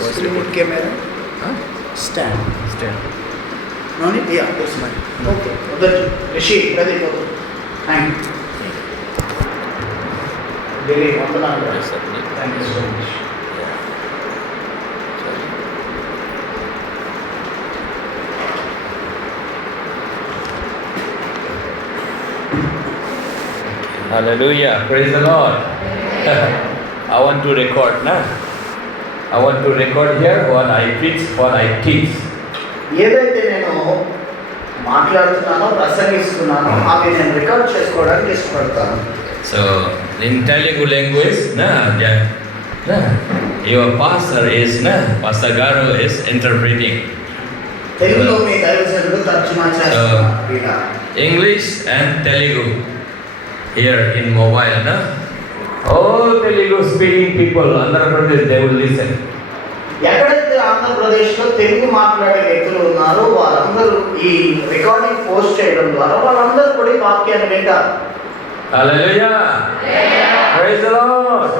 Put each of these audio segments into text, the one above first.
voice record camera. Huh? Stand. No need? Yeah, that's fine. Okay. Rishi, ready for the thank you. Really, Yes, sir. thank you so much. Hallelujah. Praise the Lord. I want to record, nah? I want to record here what I preach, what I teach. ఏదైతే నేను మాట్లాడుతున్నానో ప్రసంగిస్తున్నానో అవి నేను record చేసుకోవడానికి ఇష్టపడతాను. So in Telugu language, your pastor is, Pastor Garu is interpreting. తెలుగులో మీ దైవజనుడు తర్జుమా చేస్తున్నారు. English and Telugu here in mobile, all Telugu speaking people, Andhra Pradesh, they will listen. ఎక్కడైతే ఆంధ్రప్రదేశ్లో తెలుగు మాట్లాడే వ్యక్తులు ఉన్నారో వాళ్ళందరూ ఈ రికార్డింగ్ పోస్ట్ చేయడం ద్వారా వాళ్ళందరూ కూడా ఈ వాక్యాన్ని వింటారు. Hallelujah. Praise the Lord.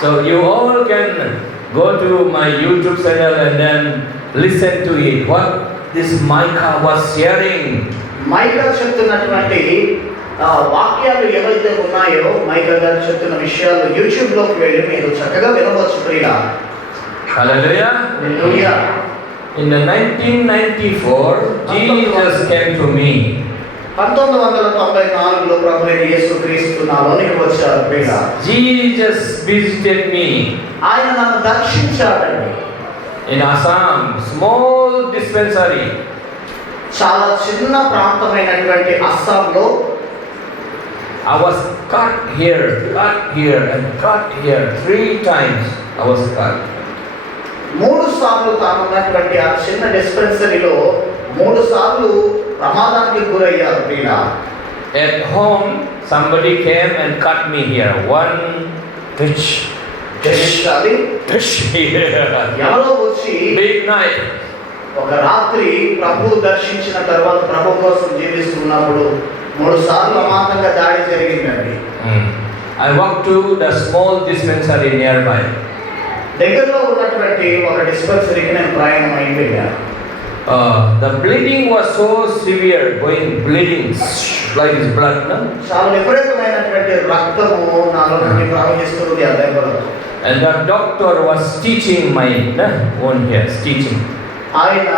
So you all can go to my YouTube channel and then listen to it. What this Micah was sharing. Mica చెప్తున్నటువంటి వాక్యాలు ఏవైతే ఉన్నాయో మైకా గారు చెప్తున్న విషయాలు యూట్యూబ్లోకి వెళ్ళి మీరు చక్కగా వినవచ్చు ప్రియులా. Hallelujah. Hallelujah. In the 1994, Jesus came to me. 1994లో ప్రభువైన యేసుక్రీస్తు నాలోనికి వచ్చారు ప్రియులా. Jesus visited me. ఆయన నన్ను దర్శించాడండి. In Assam, small dispensary. చాలా చిన్న ప్రాంతమైనటువంటి అస్సాంలో I was cut here and cut here 3 times. I was cut. 3 సార్లు తానున్నటువంటి ఆ చిన్న డిస్పెన్సరీలో 3 సార్లు ప్రమాదానికి గురయ్యారు ప్రియులా. At home, somebody came and cut me here. One fish here. ఎవరో వచ్చి Big knife. ఒక రాత్రి ప్రభు దర్శించిన తర్వాత ప్రభు కోసం జీవిస్తున్నప్పుడు 3 సార్లు అమాంతంగా దాడి జరిగిందండి. I walked to the small dispensary nearby. దగ్గరలో ఉన్నటువంటి ఒక డిస్పెన్సరీకి నేను ప్రయాణం అయిపోయాను. The bleeding was so severe, bleeding like his blood, no? చాలా విపరీతమైనటువంటి రక్తము నాలో నుండి ప్రవహిస్తుంది ఆ దెబ్బలో. And the doctor was stitching my wound here, stitching. ఆయన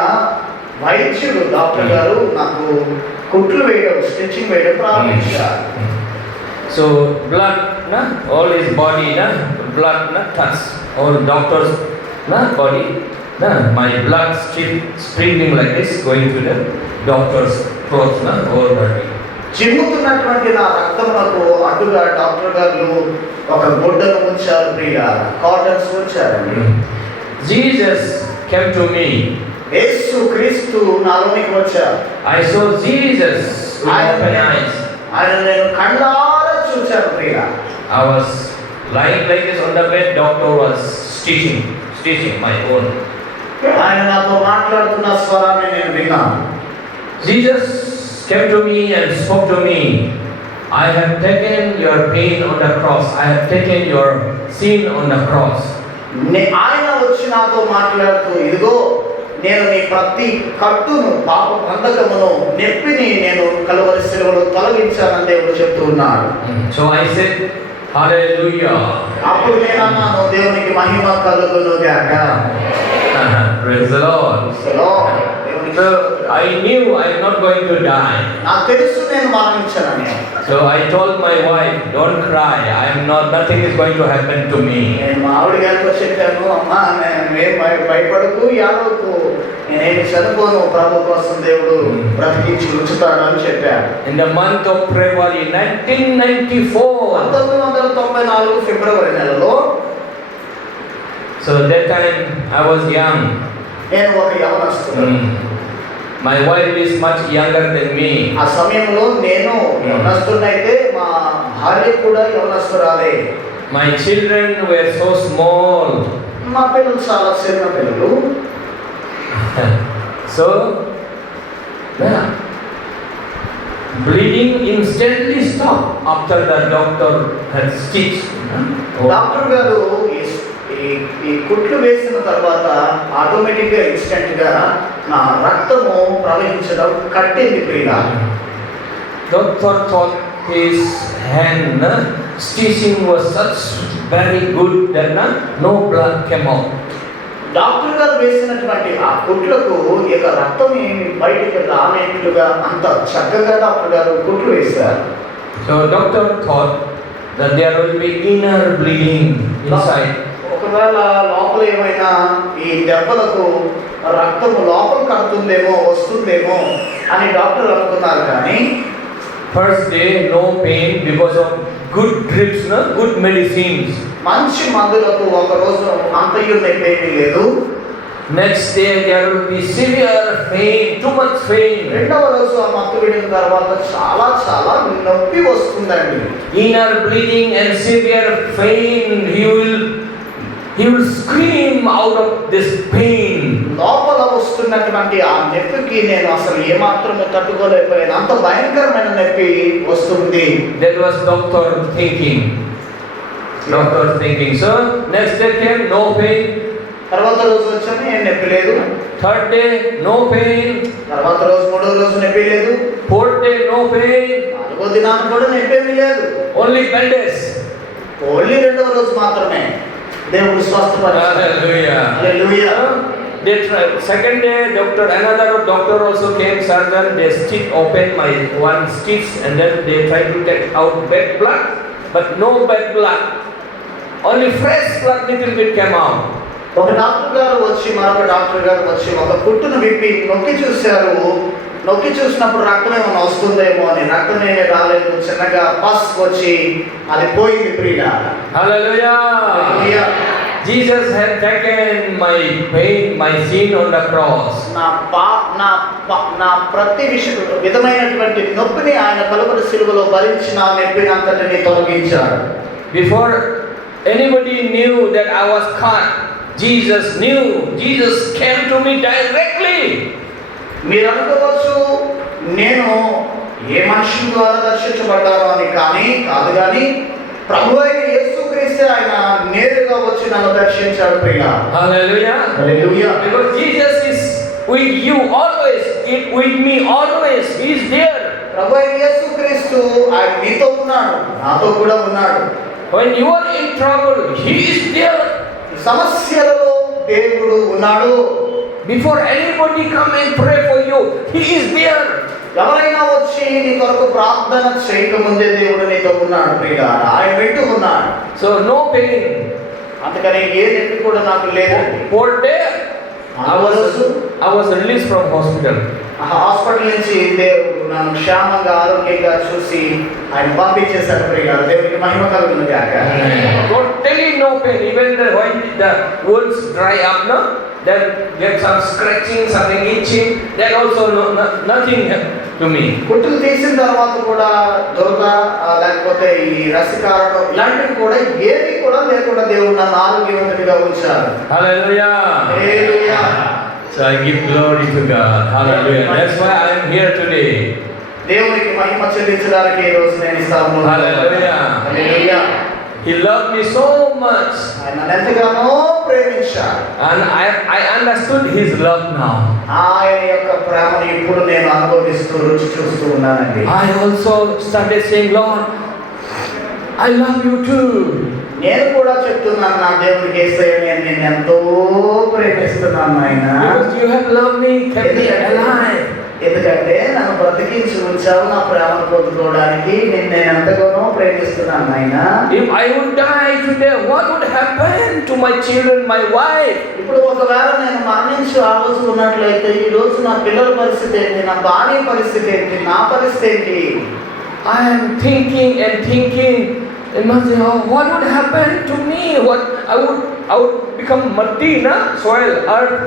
వైద్యుడు డాక్టర్ గారు నాకు కుట్లు వేయడం స్టిచ్చింగ్ వేయడం ప్రారంభించారు. So blood, all his body, blood, touch all doctor's body, my blood streaming like this, going to the doctor's clothes, all body. చిమ్ముతున్నటువంటి నా రక్తమునకు అడ్డుగా డాక్టర్ గారు ఒక గుడ్డను ఉంచారు ప్రియ, కాటన్స్ ఉంచారండి. Jesus came to me. యేసు క్రీస్తు నాలోనికి వచ్చారు. I saw Jesus with open eyes. ఆయన నేను కళ్ళారా చూశాను ప్రియ. I was lying like this on the bed. Doctor was stitching my wound. ఆయన నాతో మాట్లాడుతున్న స్వరాన్ని నేను విన్నాను. Jesus came to me and spoke to me. I have taken your pain on the cross. I have taken your sin on the cross. ఆయన వచ్చి నాతో మాట్లాడుతూ ఇదిగో నేను నీ ప్రతి కట్టును పాప బంధకమును నెప్పిని నేను కలువరి శిలువలో తొలగించానని దేవుడు చెప్తూ ఉన్నాడు. So I said, Hallelujah. అప్పుడు నేను అన్నాను దేవునికి మహిమ కలుగును గాక. Praise the Lord. So I knew I am not going to die. నాకు తెలుసు నేను మరణించనని. So I told my wife, don't cry. Nothing is going to happen to me. నేను మా ఆవిడ గారికి చెప్పాను, అమ్మా నేను భయపడకు, యావకు, నేనేమి చనిపోను, ప్రభు కోసం దేవుడు బ్రతికించి ఉంచుతాడని చెప్పాను. In the month of February 1994. 1994 ఫిబ్రవరి నెలలో. So that time I was young. నేను ఒక యవనస్తుడిని. My wife is much younger than me. ఆ సమయంలో నేను యవనస్తుడైతే మా భార్య కూడా యవనస్తురాలే. My children were so small. మా పిల్లలు చాలా చిన్న పిల్లలు. So bleeding instantly stopped after the doctor had stitched. Doctor గారు ఈ ఈ కుట్లు వేసిన తర్వాత ఆటోమేటిక్గా ఇన్స్టెంట్గా నా రక్తము ప్రవహించడం కట్టింది ప్రియుల. Doctor thought his hand stitching was such very good that no blood came out. Doctor గారు వేసినటువంటి ఆ కుట్లకు ఇక రక్తం ఏమి బయటికి రానట్లుగా అంత చక్కగా డాక్టర్ గారు కుట్లు వేశారు. So doctor thought that there will be inner bleeding inside. ఒకవేళ లోపల ఏమైనా ఈ దెబ్బలకు రక్తము లోపల కడుతుందేమో వస్తుందేమో అని డాక్టర్ అనుకున్నారు. కానీ First day no pain because of good drips, good medicines. మంచి మందులకు ఒక రోజు అంతయు నొప్పి లేదు. Next day there will be severe pain, too much pain. రెండవ రోజు ఆ మత్తు విడిన తర్వాత చాలా నొప్పి వస్తుందండి. Inner bleeding and severe pain. He will scream out of this pain. లోపల వస్తున్నటువంటి ఆ నొప్పికి నేను అసలు ఏమాత్రము తట్టుకోలేకపోయాను. అంత భయంకరమైన నొప్పి వస్తుంది. That was doctor thinking. So next day came no pain. తర్వాత రోజు వచ్చాము ఏం నొప్పి లేదు. Third day no pain. తర్వాత రోజు మూడో రోజు నొప్పి లేదు. Fourth day no pain. నాలుగో దినాన్ని కూడా నొప్పి ఏమీ లేదు. Only bandage. ఓన్లీ రెండవ రోజు మాత్రమే దేవుడు స్వస్థపరిచాడు. Hallelujah. Hallelujah. They tried. Second day, another doctor also came, surgeon. They open my one stitch and then they try to take out bad blood, but no bad blood. Only fresh blood little bit came out. ఒక doctor గారు వచ్చి మరొక doctor గారు వచ్చి ఒక కుట్టును విప్పి నొక్కి చూశారు. నొక్కి చూసినప్పుడు రక్తం ఏమైనా వస్తుందేమో అని. రక్తం ఏమీ రాలేదు. చిన్నగా పస్ వచ్చి అది పోయింది ప్రియుడా. Hallelujah. Jesus had taken my pain, my sin on the cross. నా ప్రతి విధమైనటువంటి నొప్పిని ఆయన కలువరి శిలువలో భరించి నా నొప్పిని అంతటిని తొలగించాడు. Before anybody knew that I was cut, Jesus knew. Jesus came to me directly. మీరు అనుకోవచ్చు నేను ఏ మనిషి ద్వారా దర్శించబడ్డాను అని. కాదు కానీ ప్రభు అయిన యేసుక్రీస్తే ఆయన నేరుగా వచ్చి నన్ను దర్శించాడు ప్రియుడా. Hallelujah. Hallelujah. Because Jesus is with you always, with me always. He is there. ప్రభు అయిన యేసుక్రీస్తు ఆయన మీతో ఉన్నాడు, నాతో కూడా ఉన్నాడు. When you are in trouble, He is there. సమస్యలలో దేవుడు ఉన్నాడు. Before anybody come and pray for you, He is there. ఎవరైనా వచ్చి నీ కొరకు ప్రార్థన చేయకముందే దేవుడు నీతో ఉన్నాడు ప్రియుడా. ఆయన వింటూ ఉన్నాడు. So no pain. అందుకని ఏ నొప్పి కూడా నాకు లేదండి. Fourth day, I was released from hospital. Hospital నుంచి దేవుడు నన్ను క్షేమంగా ఆరోగ్యంగా చూసి ఆయన పంపించేశారు ప్రియుడా. దేవునికి మహిమ కలుగును గాక. Totally no pain. Even when the wounds dry up, no, then get some scratching, something itching. That also nothing to me. కుట్టులు తీసిన తర్వాత కూడా దురద లేకపోతే ఈ రసికారడం ఇలాంటివి కూడా ఏవి కూడా లేకుండా దేవుడు నన్ను ఆరోగ్యవంతుడిగా ఉంచారు. Hallelujah. Hallelujah. So I give glory to God. Hallelujah. That's why I am here today. దేవునికి మహిమ చెల్లించడానికి ఈ రోజు నేను స్థానంలో ఉన్నాను. Hallelujah. Hallelujah. He loved me so much. ఆయన నన్ను ఎంతగానో ప్రేమించాడు. And I understood His love now. ఆయన యొక్క ప్రేమను ఇప్పుడు నేను అనుభవిస్తూ రుచి చూస్తూ ఉన్నానండి. I also started saying, Lord, I love you too. నేను కూడా చెప్తున్నాను నా దేవునికి యేసయ్య నేను నిన్ను ఎంతో ప్రేమిస్తున్నాను ఆయన. Because you have loved me, kept me alive. ఎందుకంటే నన్ను బ్రతికించి ఉంచావు నా ప్రేమను పొందుకోవడానికి. నేను ఎంతగానో ప్రేమిస్తున్నాను ఆయన. If I would die today, what would happen to my children, my wife? ఇప్పుడు ఒకవేళ నేను మరణించి ఆ రోజు ఉన్నట్లయితే ఈ రోజు నా పిల్లల పరిస్థితి ఏంటి, నా భార్య పరిస్థితి ఏంటి, నా పరిస్థితి ఏంటి? I am thinking and thinking. Imagine what would happen to me? I would become muddy, soil, earth.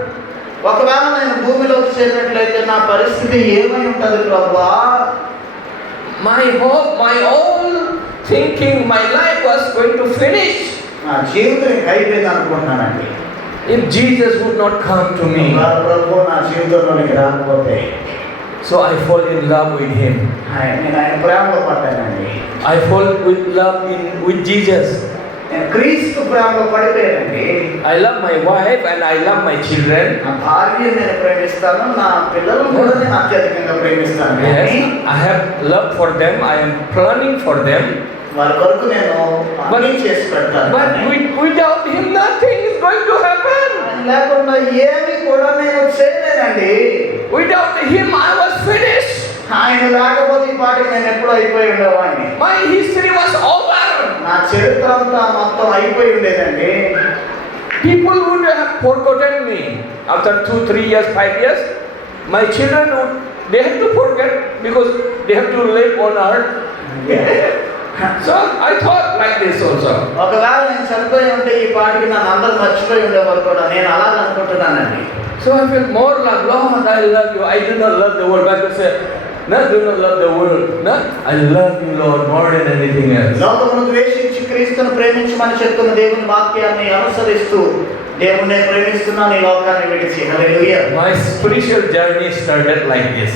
ఒకవేళ నేను భూమిలోకి చేరినట్లయితే నా పరిస్థితి ఏమై ఉంటుంది ప్రభువా? My hope, my all thinking, my life was going to finish. నా జీవితం అయిపోయింది అనుకుంటున్నానండి. If Jesus would not come to me. ప్రభు నా జీవితంలోనికి రాకపోతే. So I fall in love with Him. నేను ఆయన ప్రేమలో పడ్డానండి. I fall with love with Jesus. నేను క్రీస్తు ప్రేమలో పడిపోయానండి. I I love my wife and I love my children. నా భార్యని నేను ప్రేమిస్తాను, నా పిల్లలను కూడా నేను అత్యధికంగా ప్రేమిస్తాను. Yes, I have love for them. I am planning for them. వారి కొరకు నేను అన్నీ చేసి పెడతాను. But without him, nothing is going to happen. ఆయన లేకుండా ఏమి కూడా నేను చేయలేనండి. Without him, I was finished. ఆయన లేకపోతే ఈ పాటికి నేను ఎప్పుడో అయిపోయి ఉండేవాడిని. My history was over. నా చరిత్ర అంతా మొత్తం అయిపోయి ఉండేదండి. People would have forgotten me after 2, 3 years, 5 years. My children would, they have to forget because they have to live on earth. So I thought like this also. ఒకవేళ నేను చనిపోయి ఉంటే ఈ పాటికి నన్ను అందరూ మర్చిపోయి ఉండేవారు కూడా. నేను అలా అనుకుంటున్నానండి. So I felt more like, Lord, I love you. I do not love the world. Bible says, no, do not love the world. No, I love you, Lord, more than anything else. లోకమును ద్వేషించి క్రీస్తును ప్రేమించమని చెప్తున్న దేవుని వాక్యాన్ని అనుసరిస్తూ దేవుణ్ణి ప్రేమిస్తున్నాను ఈ లోకాన్ని విడిచి. హల్లెలూయా. My spiritual journey started like this.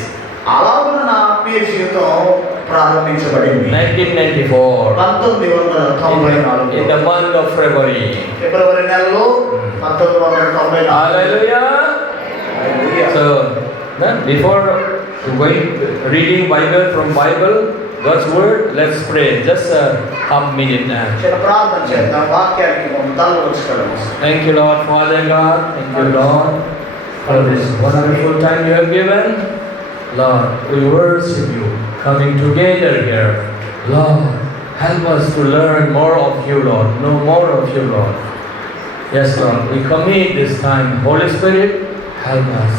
అలాగున నా ఆత్మీయ జీవితం ప్రారంభించబడింది 1994. 1994 In the month of February. ఫిబ్రవరి నెలలో 1994. Hallelujah. So, before going reading Bible from Bible, God's word, let's pray. Just a half minute now. చిన్న ప్రార్థన చేద్దాం. వాక్యానికి మనం తల వంచుకోవడం. Thank you, Lord, Father God. Thank you, Lord, for this wonderful time you have given. Lord, we worship you, coming together here. Lord, help us to learn more of you, Lord. Know more of you, Lord. Yes, Lord, we commit this time. Holy Spirit, help us.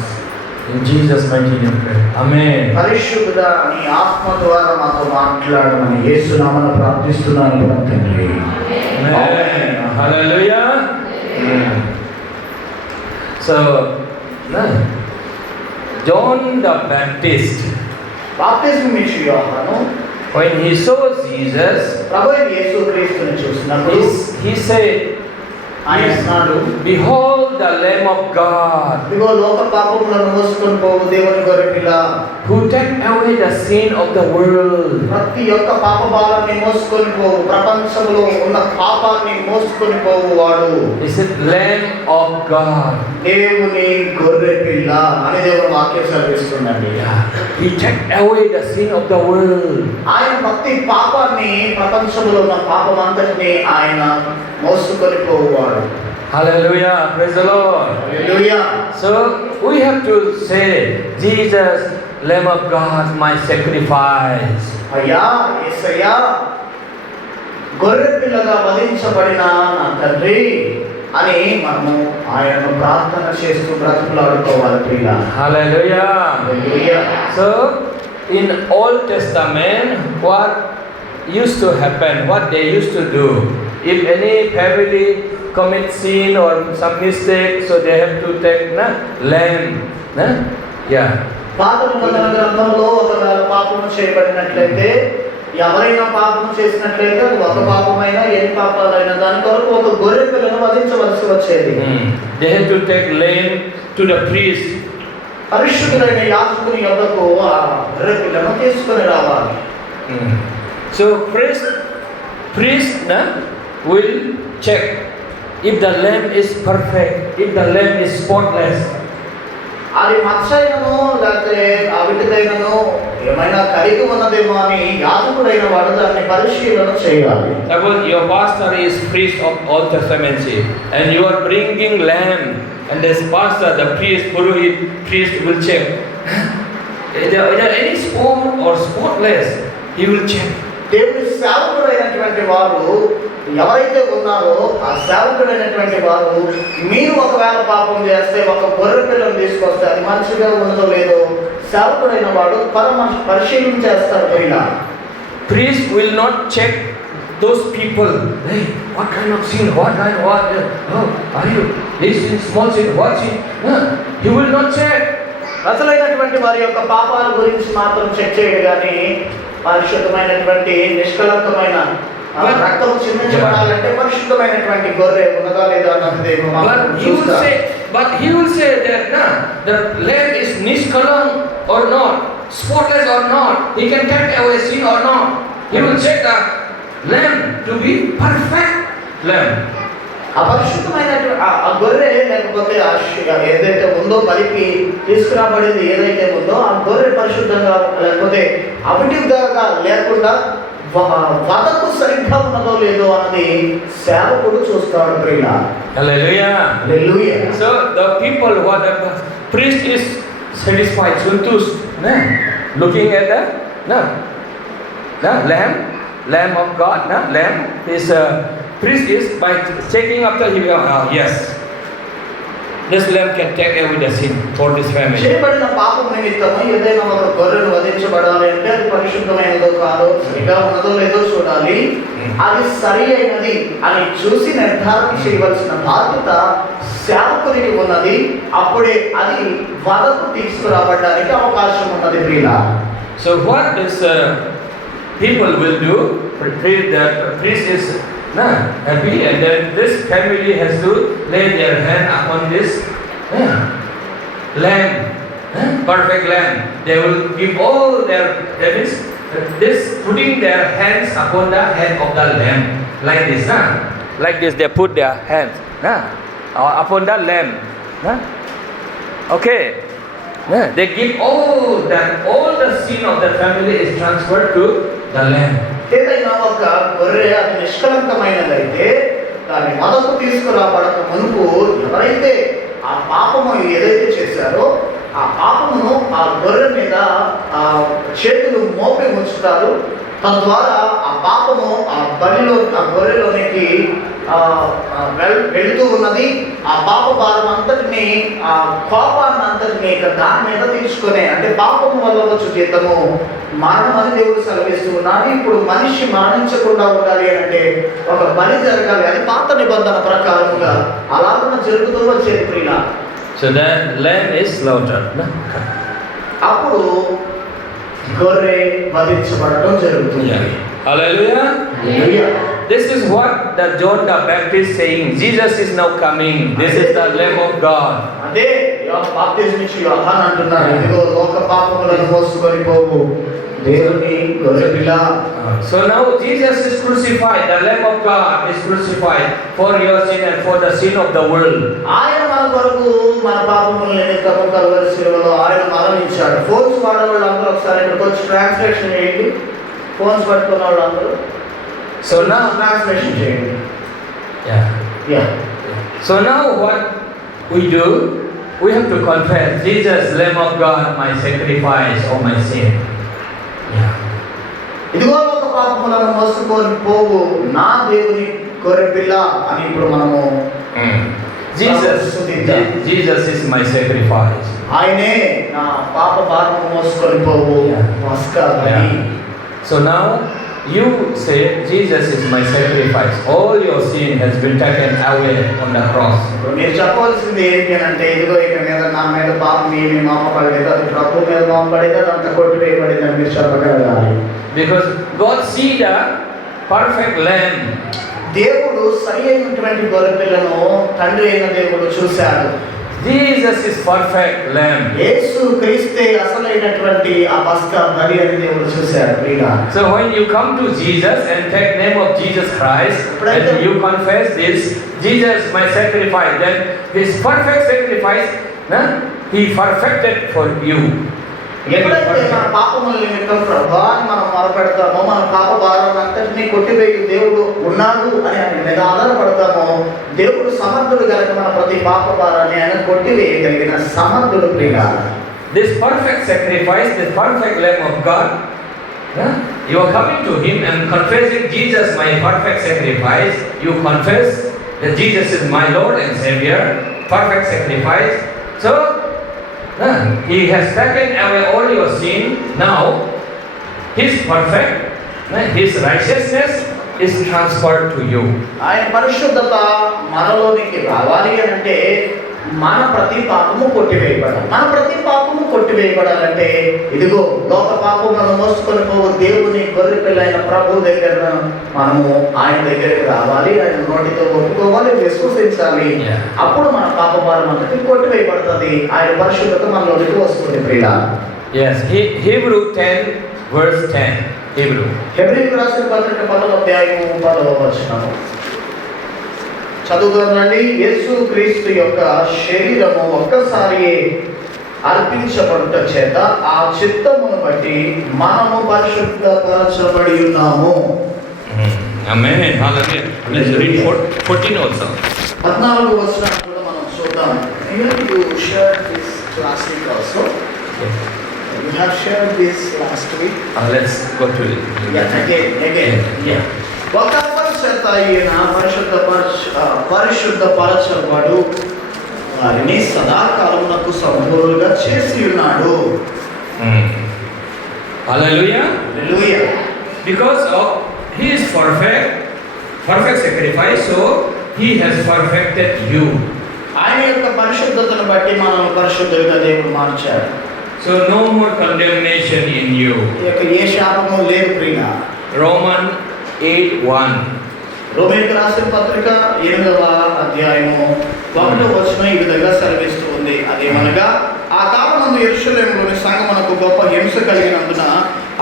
In Jesus' mighty name, pray. Amen. పరిశుద్ధుడా నీ ఆత్మ ద్వారా మాతో మాట్లాడమని యేసు నామమున ప్రార్థిస్తున్నాను తండ్రి. Amen. Hallelujah. So, John the Baptist, బాప్తిజం ఇచ్చే యోహాను when he saw Jesus, ప్రభువైన యేసుక్రీస్తుని చూసినప్పుడు he said, ఆయన అన్నాడు, behold the Lamb of God, ఇదిగో లోక పాపములను మోసుకొని పోవు దేవుని గొర్రెపిల్ల, who take away the sin of the world. ప్రతి ఒక్క పాప భారాన్ని మోసుకొని పోవు, ప్రపంచంలో ఉన్న పాపాన్ని మోసుకొని పోవు వాడు. He said, Lamb of God. దేవుని గొర్రెపిల్ల అని దేవుని వాక్యం సెలవిస్తుందండి. He take away the sin of the world. ఆయన ప్రతి పాపాన్ని, ప్రపంచంలో ఉన్న పాపం అంతటిని ఆయన మోసుకొని పోవువాడు. Hallelujah. Praise the Lord. Hallelujah. So we have to say, Jesus, Lamb of God, my sacrifice. అయ్యా యేసయ్యా గొర్రెపిల్లగా వధించబడిన నా తండ్రి అని మనము ఆయనను ప్రార్థన చేస్తూ బ్రతుకులాడుకోవాలి ప్రియులా. Hallelujah. Hallelujah. So in Old Testament, what used to happen, what they used to do, if any family commit sin or some mistake, so they have to take lamb. Yeah. పాత నిబంధన గ్రంథంలో ఒకవేళ పాపము చేయబడినట్లయితే, ఎవరైనా పాపం చేసినట్లయితే ఒక పాపమైనా ఎన్ని పాపాలైనా దాని కొరకు ఒక గొర్రె పిల్లను వధించవలసి వచ్చేది. They have to take lamb to the priest. పరిశుద్ధుడైన యాజకుని యొద్దకు ఆ గొర్రె పిల్లను తీసుకొని రావాలి. So priest will check if the lamb is perfect, if the lamb is spotless. అది మచ్చైనను లేకపోతే అవిటిదైనను ఏమైనా కలిగి ఉన్నదేమో అని యాజకుడైన వాడు దాన్ని పరిశీలన చేయాలి. Suppose your pastor is priest of Old Testament, and you are bringing lamb, and this pastor, the priest, Purohit priest will check. Is there any spot or spotless? He will check. దేవుని సేవకుడైనటువంటి వారు ఎవరైతే ఉన్నారో ఆ సేవకుడైనటువంటి వారు మీరు ఒకవేళ పాపం చేస్తే ఒక గొర్రె పిల్లను తీసుకొస్తే అది మంచిగా ఉన్నదో లేదో సేవకుడైన వాడు పరిశీలన చేస్తారు. పైన Priest will not check those people. Hey, what kind of sin? What? Oh, are you? This is small sin. What sin? He will not check. అసలైనటువంటి వారి యొక్క పాపాల గురించి మాత్రం చెక్ చేయడు కానీ పరిశుద్ధమైనటువంటి నిష్కలంకమైన రక్తం చిందించబడాలంటే పరిశుద్ధమైనటువంటి గొర్రె ఉన్నదా లేదా అన్నది but he will say that the lamb is nishkalam or not, spotless or not, he can take away sin or not. He will check the lamb to be perfect lamb. అపరిశుద్ధమైనటువంటి గొర్రె లేకపోతే ఏదైతే ఉందో బలికి తీసుకురాబడింది ఏదైతే ఉందో ఆ గొర్రె పరిశుద్ధంగా లేకపోతే అవిటిగా లేకుండా వదకు సరిగ్గా ఉన్నదో లేదో అన్నది సేవకుడు చూస్తాడు ప్రియుల. Hallelujah. Hallelujah. So the people who are the priest is satisfied, santusht, looking at the lamb of God, lamb is priest is by checking after he yes, this lamb can take away the sin for this family. చేయబడిన పాపం నిమిత్తము ఏదైనా ఒక గొర్రెను వధించబడాలి అంటే అది పరిశుద్ధమైనదో కాదో సరిగా ఉన్నదో లేదో చూడాలి. అది సరి అయినది అని చూసి నిర్ధారణ చేయవలసిన బాధ్యత సేవకునికి ఉన్నది. అప్పుడే అది వదకు తీసుకురాబడడానికి అవకాశం ఉన్నది ప్రియుల. So what this people will do, the priest is happy, and then this family has to lay their hand upon this lamb, perfect lamb. They will give all their, that is this, putting their hands upon the head of the lamb like this, like this they put their hands upon the lamb, okay. They give all the sin of the family is transferred to the lamb. ఏదైనా ఒక గొర్రె అది నిష్కలంకమైనదైతే దాన్ని వదకు తీసుకురాబడక మునుపు ఎవరైతే ఆ పాపము ఏదైతే చేశారో ఆ పాపమును ఆ గొర్రె మీద ఆ చేతులు మోపి ఉంచుతారు. తద్వారా ఆ పాపము ఆ గొర్రెలోనికి వెళుతూ ఉన్నది. ఆ పాప భారం అంతటిని ఆ కోపాన్ని అంతటిని దాని మీద తీసుకునే అంటే పాపము వల్ల వచ్చు జీతము మరణం అని దేవుడు సెలవిస్తూ ఉన్నాడు. ఇప్పుడు మనిషి మరణించకుండా ఉండాలి అంటే ఒక బలి జరగాలి. అది పాత నిబంధన ప్రకారముగా అలాగ జరుగుతూ వచ్చేది ప్రియుల. So the lamb is slaughtered. అప్పుడు గొర్రె వధించబడటం జరుగుతుంది. Hallelujah. Hallelujah. This is what the John the Baptist saying. Jesus is now coming. This is the Lamb of God. అదే బాప్తిజం ఇచ్చి యోహాను అంటున్నాడు, ఇదిగో లోక పాపములను మోసుకొని పోవు దేవుని గొర్రెపిల్ల. So now Jesus is crucified. The Lamb of God is crucified for your sin and for the sin of the world. ఆయన మన కొరకు మన పాపముల నిమిత్తము కల్వరి శిలువలో ఆయన మరణించాడు. ఫోన్స్ వాడేవాళ్ళందరూ ఒకసారి ఇక్కడికి వచ్చి ట్రాన్స్లేషన్ చేయండి. ఫోన్స్ పట్టుకున్న వాళ్ళందరూ So now ట్రాన్స్లేషన్ చేయండి. yeah. So now what we do, we have to confess, Jesus, Lamb of God, my sacrifice or my sin. ఇదిగో ఒక పాపములను మోసుకొని పోవు నా దేవుని గొర్రెపిల్ల అని ఇప్పుడు మనము Jesus is my sacrifice. ఆయనే నా పాప భారము మోసుకొని పోవు పస్కా బలి. So now you say Jesus is my sacrifice. All your sin has been taken away on the cross. మీరు చెప్పవలసింది ఏంటి అంటే ఇదిగో ఇక మీద నా మీద పాపం ఏమీ మోపబడలేదు, అది ప్రభు మీద మోపబడేది, అదంతా కొట్టివేయబడింది అని మీరు చెప్పగలగాలి. Because God see the perfect lamb. దేవుడు సరి అయినటువంటి గొర్రెపిల్లను తండ్రి అయిన దేవుడు చూశాడు. Jesus is perfect lamb. యేసు క్రీస్తే అసలైనటువంటి ఆ పస్కా బలి అని దేవుడు చూశాడు. So when you come to Jesus and take name of Jesus Christ and you confess this, Jesus my sacrifice, then his perfect sacrifice, he perfected for you. ఎప్పుడైతే మన పాపముల నిమిత్తం ప్రభువాన్ని మనం మొరపెడతామో, మన పాప భారాన్ని అంతటినీ కొట్టివేయి దేవుడు ఉన్నాడు అని ఆయన మీద ఆధారపడతామో, దేవుడు సమర్థుడు కనుక మన ప్రతి పాప భారాన్ని ఆయన కొట్టివేయగలిగిన సమర్థుడు ప్రియుడా. This perfect sacrifice, this perfect Lamb of God, you are coming to him and confessing Jesus my perfect sacrifice. You confess that Jesus is my Lord and Savior, perfect sacrifice. So he has taken away all your sin. Now his perfect, his righteousness is transferred to you. ఆయన పరిశుద్ధత మనలోనికి రావాలి అంటే మన ప్రతి పాపము కొట్టివేయబడాలి. మన ప్రతి పాపము కొట్టివేయబడాలంటే ఇదిగో లోక పాపములను మోసుకొని పోవు దేవుని గొర్రెపిల్ల అయిన ప్రభు దగ్గర మనము ఆయన దగ్గరికి రావాలి, ఆయన నోటితో ఒప్పుకోవాలి, విశ్వసించాలి. అప్పుడు మన పాప భారం అంతటి కొట్టివేయబడుతుంది, ఆయన పరిశుద్ధత మనలోనికి వస్తుంది ప్రియుడా. Yes, Hebrew 10 verse 10. హెబ్రీయులకు రాసిన పత్రిక 10వ అధ్యాయము 10వ వచనము. చదువుతుందండి. యేసు క్రీస్తు యొక్క శరీరము ఒక్కసారి అర్పించబడుట చేత ఆ చిత్తమును బట్టి మనము పరిశుద్ధపరచబడి ఉన్నాము. Amen. Hallelujah. Let's read 14 also. 14వ వచనాన్ని కూడా మనం చూద్దాం. You shared this last week also. You have shared this last week. Let's go to it. Again. Yeah. ఒకరి చేత ఈయన పరిశుద్ధపరచబడు వారిని సదాకాలమునకు సంపూర్ణంగా చేసి ఉన్నాడు. Hallelujah. Hallelujah. Because of He is perfect sacrifice, so He has perfected you. ఆయన యొక్క పరిశుద్ధతను బట్టి మనల్ని పరిశుద్ధులుగా దేవుడు మార్చాడు. So no more condemnation in you. ఏ శాపము లేదు ప్రియుడా. Romans 8:1. రోమీయులకు రాసిన పత్రిక 8వ అధ్యాయము 1వ వచనం ఈ విధంగా సెలవిస్తూ ఉంది. అదేమనగా ఆ కాలమందు యెరూషలేములోని సంఘమునకు గొప్ప హింస కలిగినందున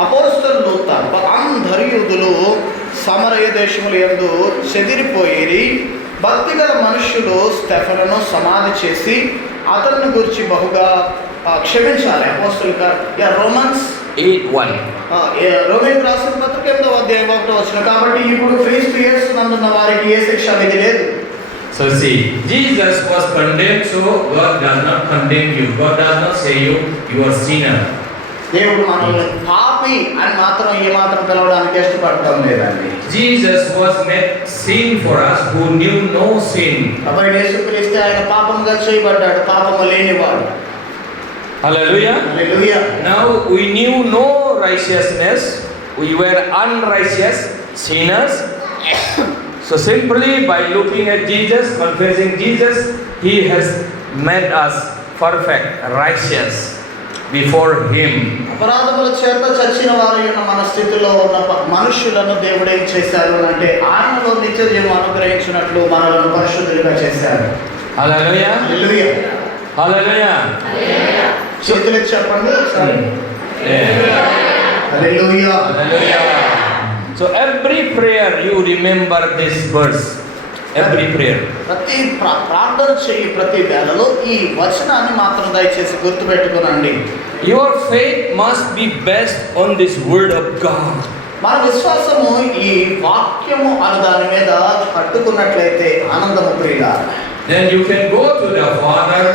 అపోస్తలులు అందరి యూదులు సమరయ దేశముల యందు చెదిరిపోయేరి. భక్తిగల మనుష్యులు స్టెఫనును సమాధి చేసి అతన్ని గురించి బహుగా క్షమించాలి. అపోస్తలులు రోమన్స్ 8:1. రోమీయులకు రాసిన పత్రిక 8వ అధ్యాయం 1వ వచనం. కాబట్టి ఇప్పుడు క్రీస్తు యేసునందున్న వారికి ఏ శిక్ష విధి లేదు. So see, Jesus was condemned, so God does not condemn you. God does not say you are sinner. దేవుడు మనల్ని పాపి అని మాత్రం ఏమాత్రం పిలవడానికి ఇష్టపడటం లేదండి. Jesus was made sin for us who knew no sin. కాబట్టి యేసుక్రీస్తు ఆయన పాపంగా చేయబడ్డాడు, పాపము లేనివాడు. Hallelujah. Hallelujah. Now we knew no righteousness. We were unrighteous sinners. So simply by looking at Jesus, confessing Jesus, He has made us perfect, righteous before Him. అపరాధముల చేత చచ్చిన వారైన మన స్థితిలో ఉన్న మనుషులను దేవుడు ఏం చేశారు అంటే ఆయనలో నిత్య జీవం అనుగ్రహించినట్లు మనలను పరిశుద్ధులుగా చేశారు. Hallelujah. Hallelujah. Hallelujah. చేతులు చెప్పండి. Hallelujah. Hallelujah. So every prayer you remember this verse. Every prayer. ప్రతి ప్రార్థన చేయి ప్రతి వేళలో ఈ వచనాన్ని మాత్రం దయచేసి గుర్తుపెట్టుకోనండి. Your faith must be based on this word of God. మన విశ్వాసము ఈ వాక్యము అనే దాని మీద కట్టుకున్నట్లయితే ఆనందము ప్రియుడా. Then you can go to the Father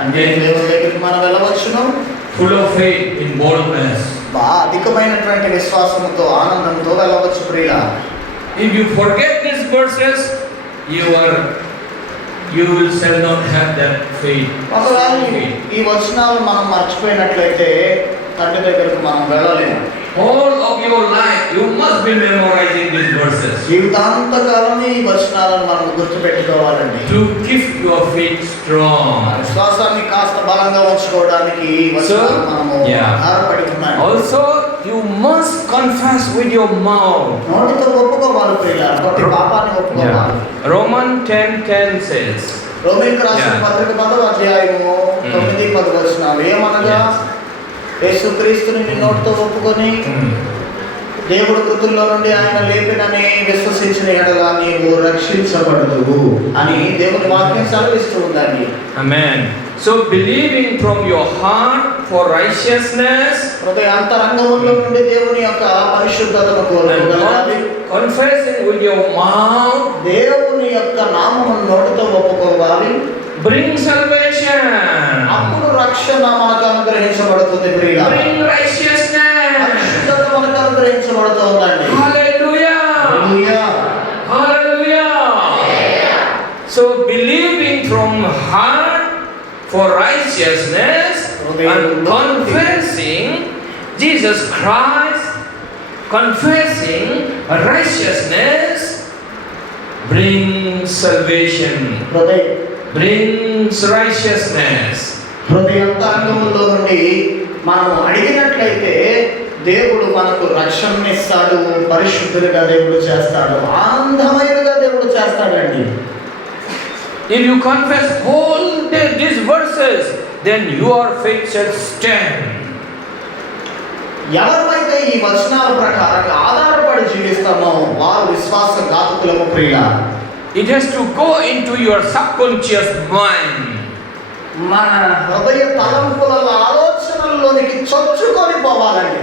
అంటే దేవుని దగ్గరికి మనం వెళ్ళవచ్చును full of faith in boldness. అధికమైనటువంటి విశ్వాసముతో ఆనందంతో వెళ్ళవచ్చు ప్రియుడా. If you forget these verses, you will shall not have that faith. ఒకవేళ ఈ వచనాలు మనం మర్చిపోయినట్లయితే తండ్రి దగ్గరకు మనం వెళ్ళలేము. All of your life you must be memorizing these verses. జీవితాంతకాలం ఈ వచనాలను మనం గుర్తుపెట్టుకోవాలండి. To keep your faith strong. విశ్వాసాన్ని కాస్త బలంగా ఉంచుకోవడానికి ఈ వచనాలు మనము ఆధారపడి ఉన్నాయి. Also you must confess with your mouth. నోటితో ఒప్పుకోవాలి ప్రియులారా, ప్రతి పాపాన్ని ఒప్పుకోవాలి. Romans 10:10 says. రోమీయులకు రాసిన పత్రిక 10వ అధ్యాయము 9-10 వచనాలు ఏమనగా యేసుక్రీస్తుని నీ నోటితో ఒప్పుకొని దేవుడు మృతుల్లో నుండి ఆయన లేపినని విశ్వసించిన ఎడల నీవు రక్షించబడదువు అని దేవుని వాక్యం సెలవిస్తూ ఉందండి. Amen. So believing from your heart for righteousness, హృదయ అంతరంగములో నుండి దేవుని యొక్క పరిశుద్ధతను కోరుకోవాలి. confessing with your mouth, దేవుని యొక్క నామమును నోటితో ఒప్పుకోవాలి. bring salvation. అప్పుడు రక్షణ మనకు అనుగ్రహించబడుతుంది ప్రియులారా. Bring righteousness. పరిశుద్ధత మనకు అనుగ్రహించబడుతుందండి. Hallelujah. Hallelujah. Hallelujah. So believing from heart for righteousness and confessing Jesus Christ, confessing righteousness brings salvation. Brings righteousness. హృదయాంతరంగములో నుండి మనం అడిగినట్లయితే దేవుడు మనకు రక్షణ ఇస్తాడు, పరిశుద్ధులుగా దేవుడు చేస్తాడు, ఆనందమైనగా దేవుడు చేస్తాడండి. If you confess whole day these verses, then your faith shall stand. ఎవరైతే ఈ వచనాల ప్రకారంగా ఆధారపడి జీవిస్తామో వారు విశ్వాసఘాతకులము ప్రియులారా. It has to go into your subconscious mind. మన హృదయ తలంపుల ఆలోచనల్లోనికి చొచ్చుకొని పోవాలండి.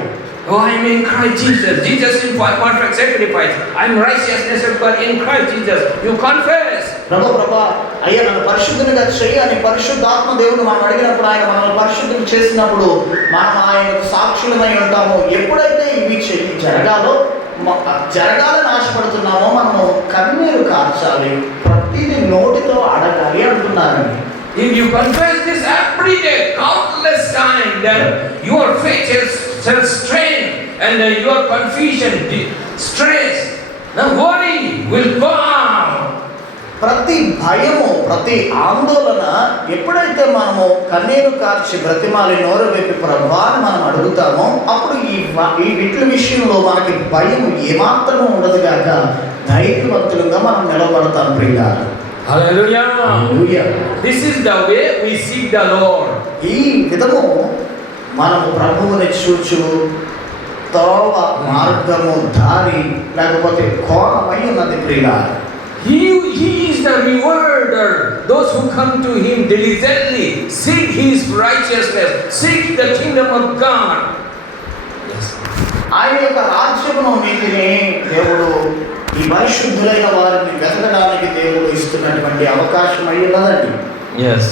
Oh, I am in Christ Jesus. Jesus is my perfect sacrifice. I am righteousness of God in Christ Jesus. You confess. ప్రభా అయ్యా నన్ను పరిశుద్ధునిగా చెయ్యి అని పరిశుద్ధాత్మ దేవుడు మనం అడిగినప్పుడు, ఆయన మనల్ని పరిశుద్ధం చేసినప్పుడు మనం ఆయనకు సాక్షులమై ఉంటాము. ఎప్పుడైతే ఇవి జరగాలని ఆశపడుతున్నామో మనము కన్నీరు కార్చాలి, ప్రతిదీ నోటితో అడగాలి అంటున్నారండి. If you confess this every day, countless times, then your faith shall strength and your confusion, stress, the worry will go out. ప్రతి భయము, ప్రతి ఆందోళన ఎప్పుడైతే మనము కన్నీరు కార్చి బ్రతిమాలి నోరు వైపు ప్రభువాన్ని మనం అడుగుతామో అప్పుడు ఈ వీటి విషయంలో మనకి భయం ఏమాత్రం ఉండదు గాక ధైర్యవంతులుగా మనం నిలబడతాం ప్రియులారా. Hallelujah. Hallelujah. This is the way we seek the Lord. ఈ విధము మనము ప్రభువుని చూచు తోవ మార్గము దారి లేకపోతే కోణమై ఉన్నది ప్రియులారా. He is the rewarder. Those who come to Him diligently, seek His righteousness, seek the kingdom of God. Yes. ఆయన యొక్క రాజ్యమును నీతిని దేవుడు ఈ పరిశుద్ధులైన వారిని వెతకడానికి దేవుడు ఇస్తున్నటువంటి అవకాశం అయి ఉన్నదండి. Yes.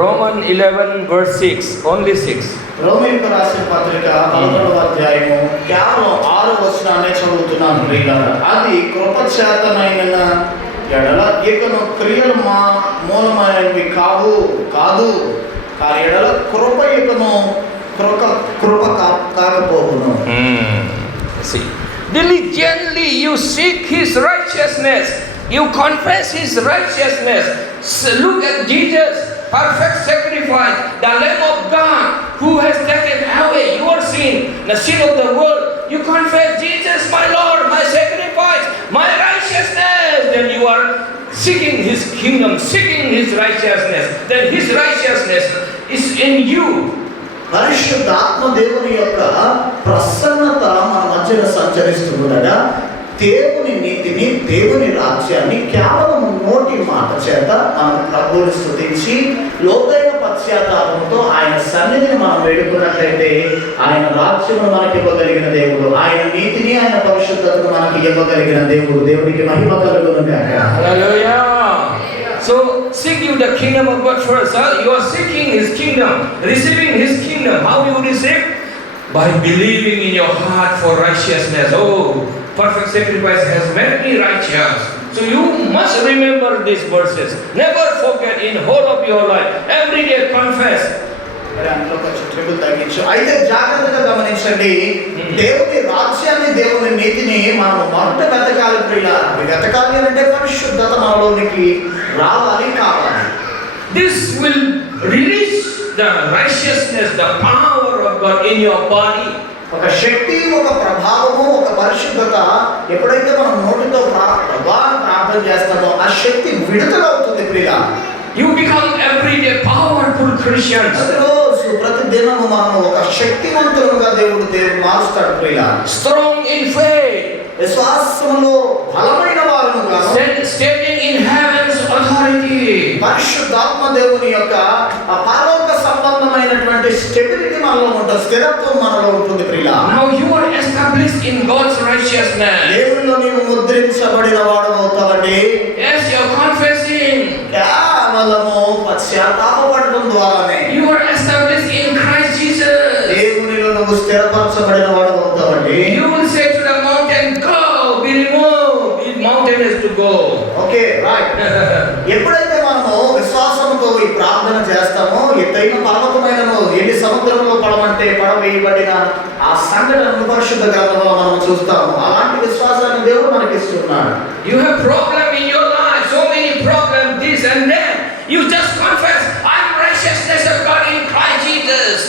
Romans 11 verse 6, only 6. రోమీయులకు రాసిన పత్రిక 11వ అధ్యాయము కేవలం 6వ వచనాన్ని చదువుతున్నాను ప్రియులారా. అది కృప చేతనైన ఎడల ఇకను క్రియలు మూలమైనవి కాదు కానీ ఎడల కృప ఇకను కృప కాకపోవును. See, diligently you seek His righteousness, you confess His righteousness. So look at Jesus, perfect sacrifice, the Lamb of God who has taken away your sin, the sin of the world. You confess Jesus, my Lord, my sacrifice, my righteousness. Then you are seeking His kingdom, seeking His righteousness. Then His righteousness is in you. పరిశుద్ధాత్మ దేవుని యొక్క ప్రసన్నత మన మధ్యన సంచరిస్తుండగా దేవుని నీతిని, దేవుని రాజ్యాన్ని కేవలం నోటి మాట చేత మనం ప్రభువుని స్తుతించి లోతైన పశ్చాత్తాపంతో ఆయన సన్నిధిని మనం వేడుకున్నట్లయితే ఆయన రాజ్యము మనకి ఇవ్వగలిగిన దేవుడు, ఆయన నీతిని, ఆయన పరిశుద్ధతను మనకి ఇవ్వగలిగిన దేవుడు. దేవునికి మహిమ కలుగును గాక. Hallelujah. So seek you the kingdom of God first. You are seeking His kingdom, receiving His kingdom. How you receive? By believing in your heart for righteousness. Oh, perfect sacrifice has made me righteous. So you must remember these verses. Never forget in whole of your life. Every day confess. అయితే జాగ్రత్తగా గమనించండి, దేవుని రాజ్యాన్ని, దేవుని నీతిని మనం మొదట వెతకాలి ప్రియులారా. వెతకాలి అంటే పరిశుద్ధత మనలోనికి రావాలి, కావాలి. This will release the righteousness, the power of God in your body. ఒక శక్తి, ఒక ప్రభావము, ఒక పరిశుద్ధత ఎప్పుడైతే మనం నోటితో ప్రభువుని ప్రార్థన చేస్తామో ఆ శక్తి విడుదల అవుతుంది ప్రియులారా. You become everyday powerful Christians. ప్రతిరోజు ప్రతిదినము మనం ఒక శక్తివంతులుగా దేవుడు మారుస్తాడు ప్రియులారా. Strong in faith. విశ్వాసములో బలమైన వారుగా, standing in heaven's authority. పరిశుద్ధాత్మ దేవుని యొక్క పరలోక సంబంధమైనటువంటి స్టెబిలిటీ మనలో ఉంటుంది, స్థిరత్వం మనలో ఉంటుంది ప్రియులారా. Now you are established in God's righteousness. దేవునిలో నీవు ముద్రించబడిన వాడు అవుతావండి. Yes, you are confessing. కేవలము పశ్చాత్తాపపడడం ద్వారానే You are established in Christ Jesus. దేవునిలో నువ్వు స్థిరపరచబడిన వాడు అవుతావండి. You will say to the mountain, go, be removed. The mountain has to go. Okay, right. ఎప్పుడైతే మనము విశ్వాసంతో ఈ ప్రార్థన చేస్తామో ఎత్తైన పర్వతమైనను ఎన్ని సముద్రంలో పడమంటే పడవేయబడిన ఆ సంఘటనను పరిశుద్ధ గ్రంథంలో మనం చూస్తాము. అలాంటి విశ్వాసాన్ని దేవుడు మనకి ఇస్తున్నాడు. You have problem in your life, so many problems, this and that. You just confess, I am righteousness of God in Christ Jesus.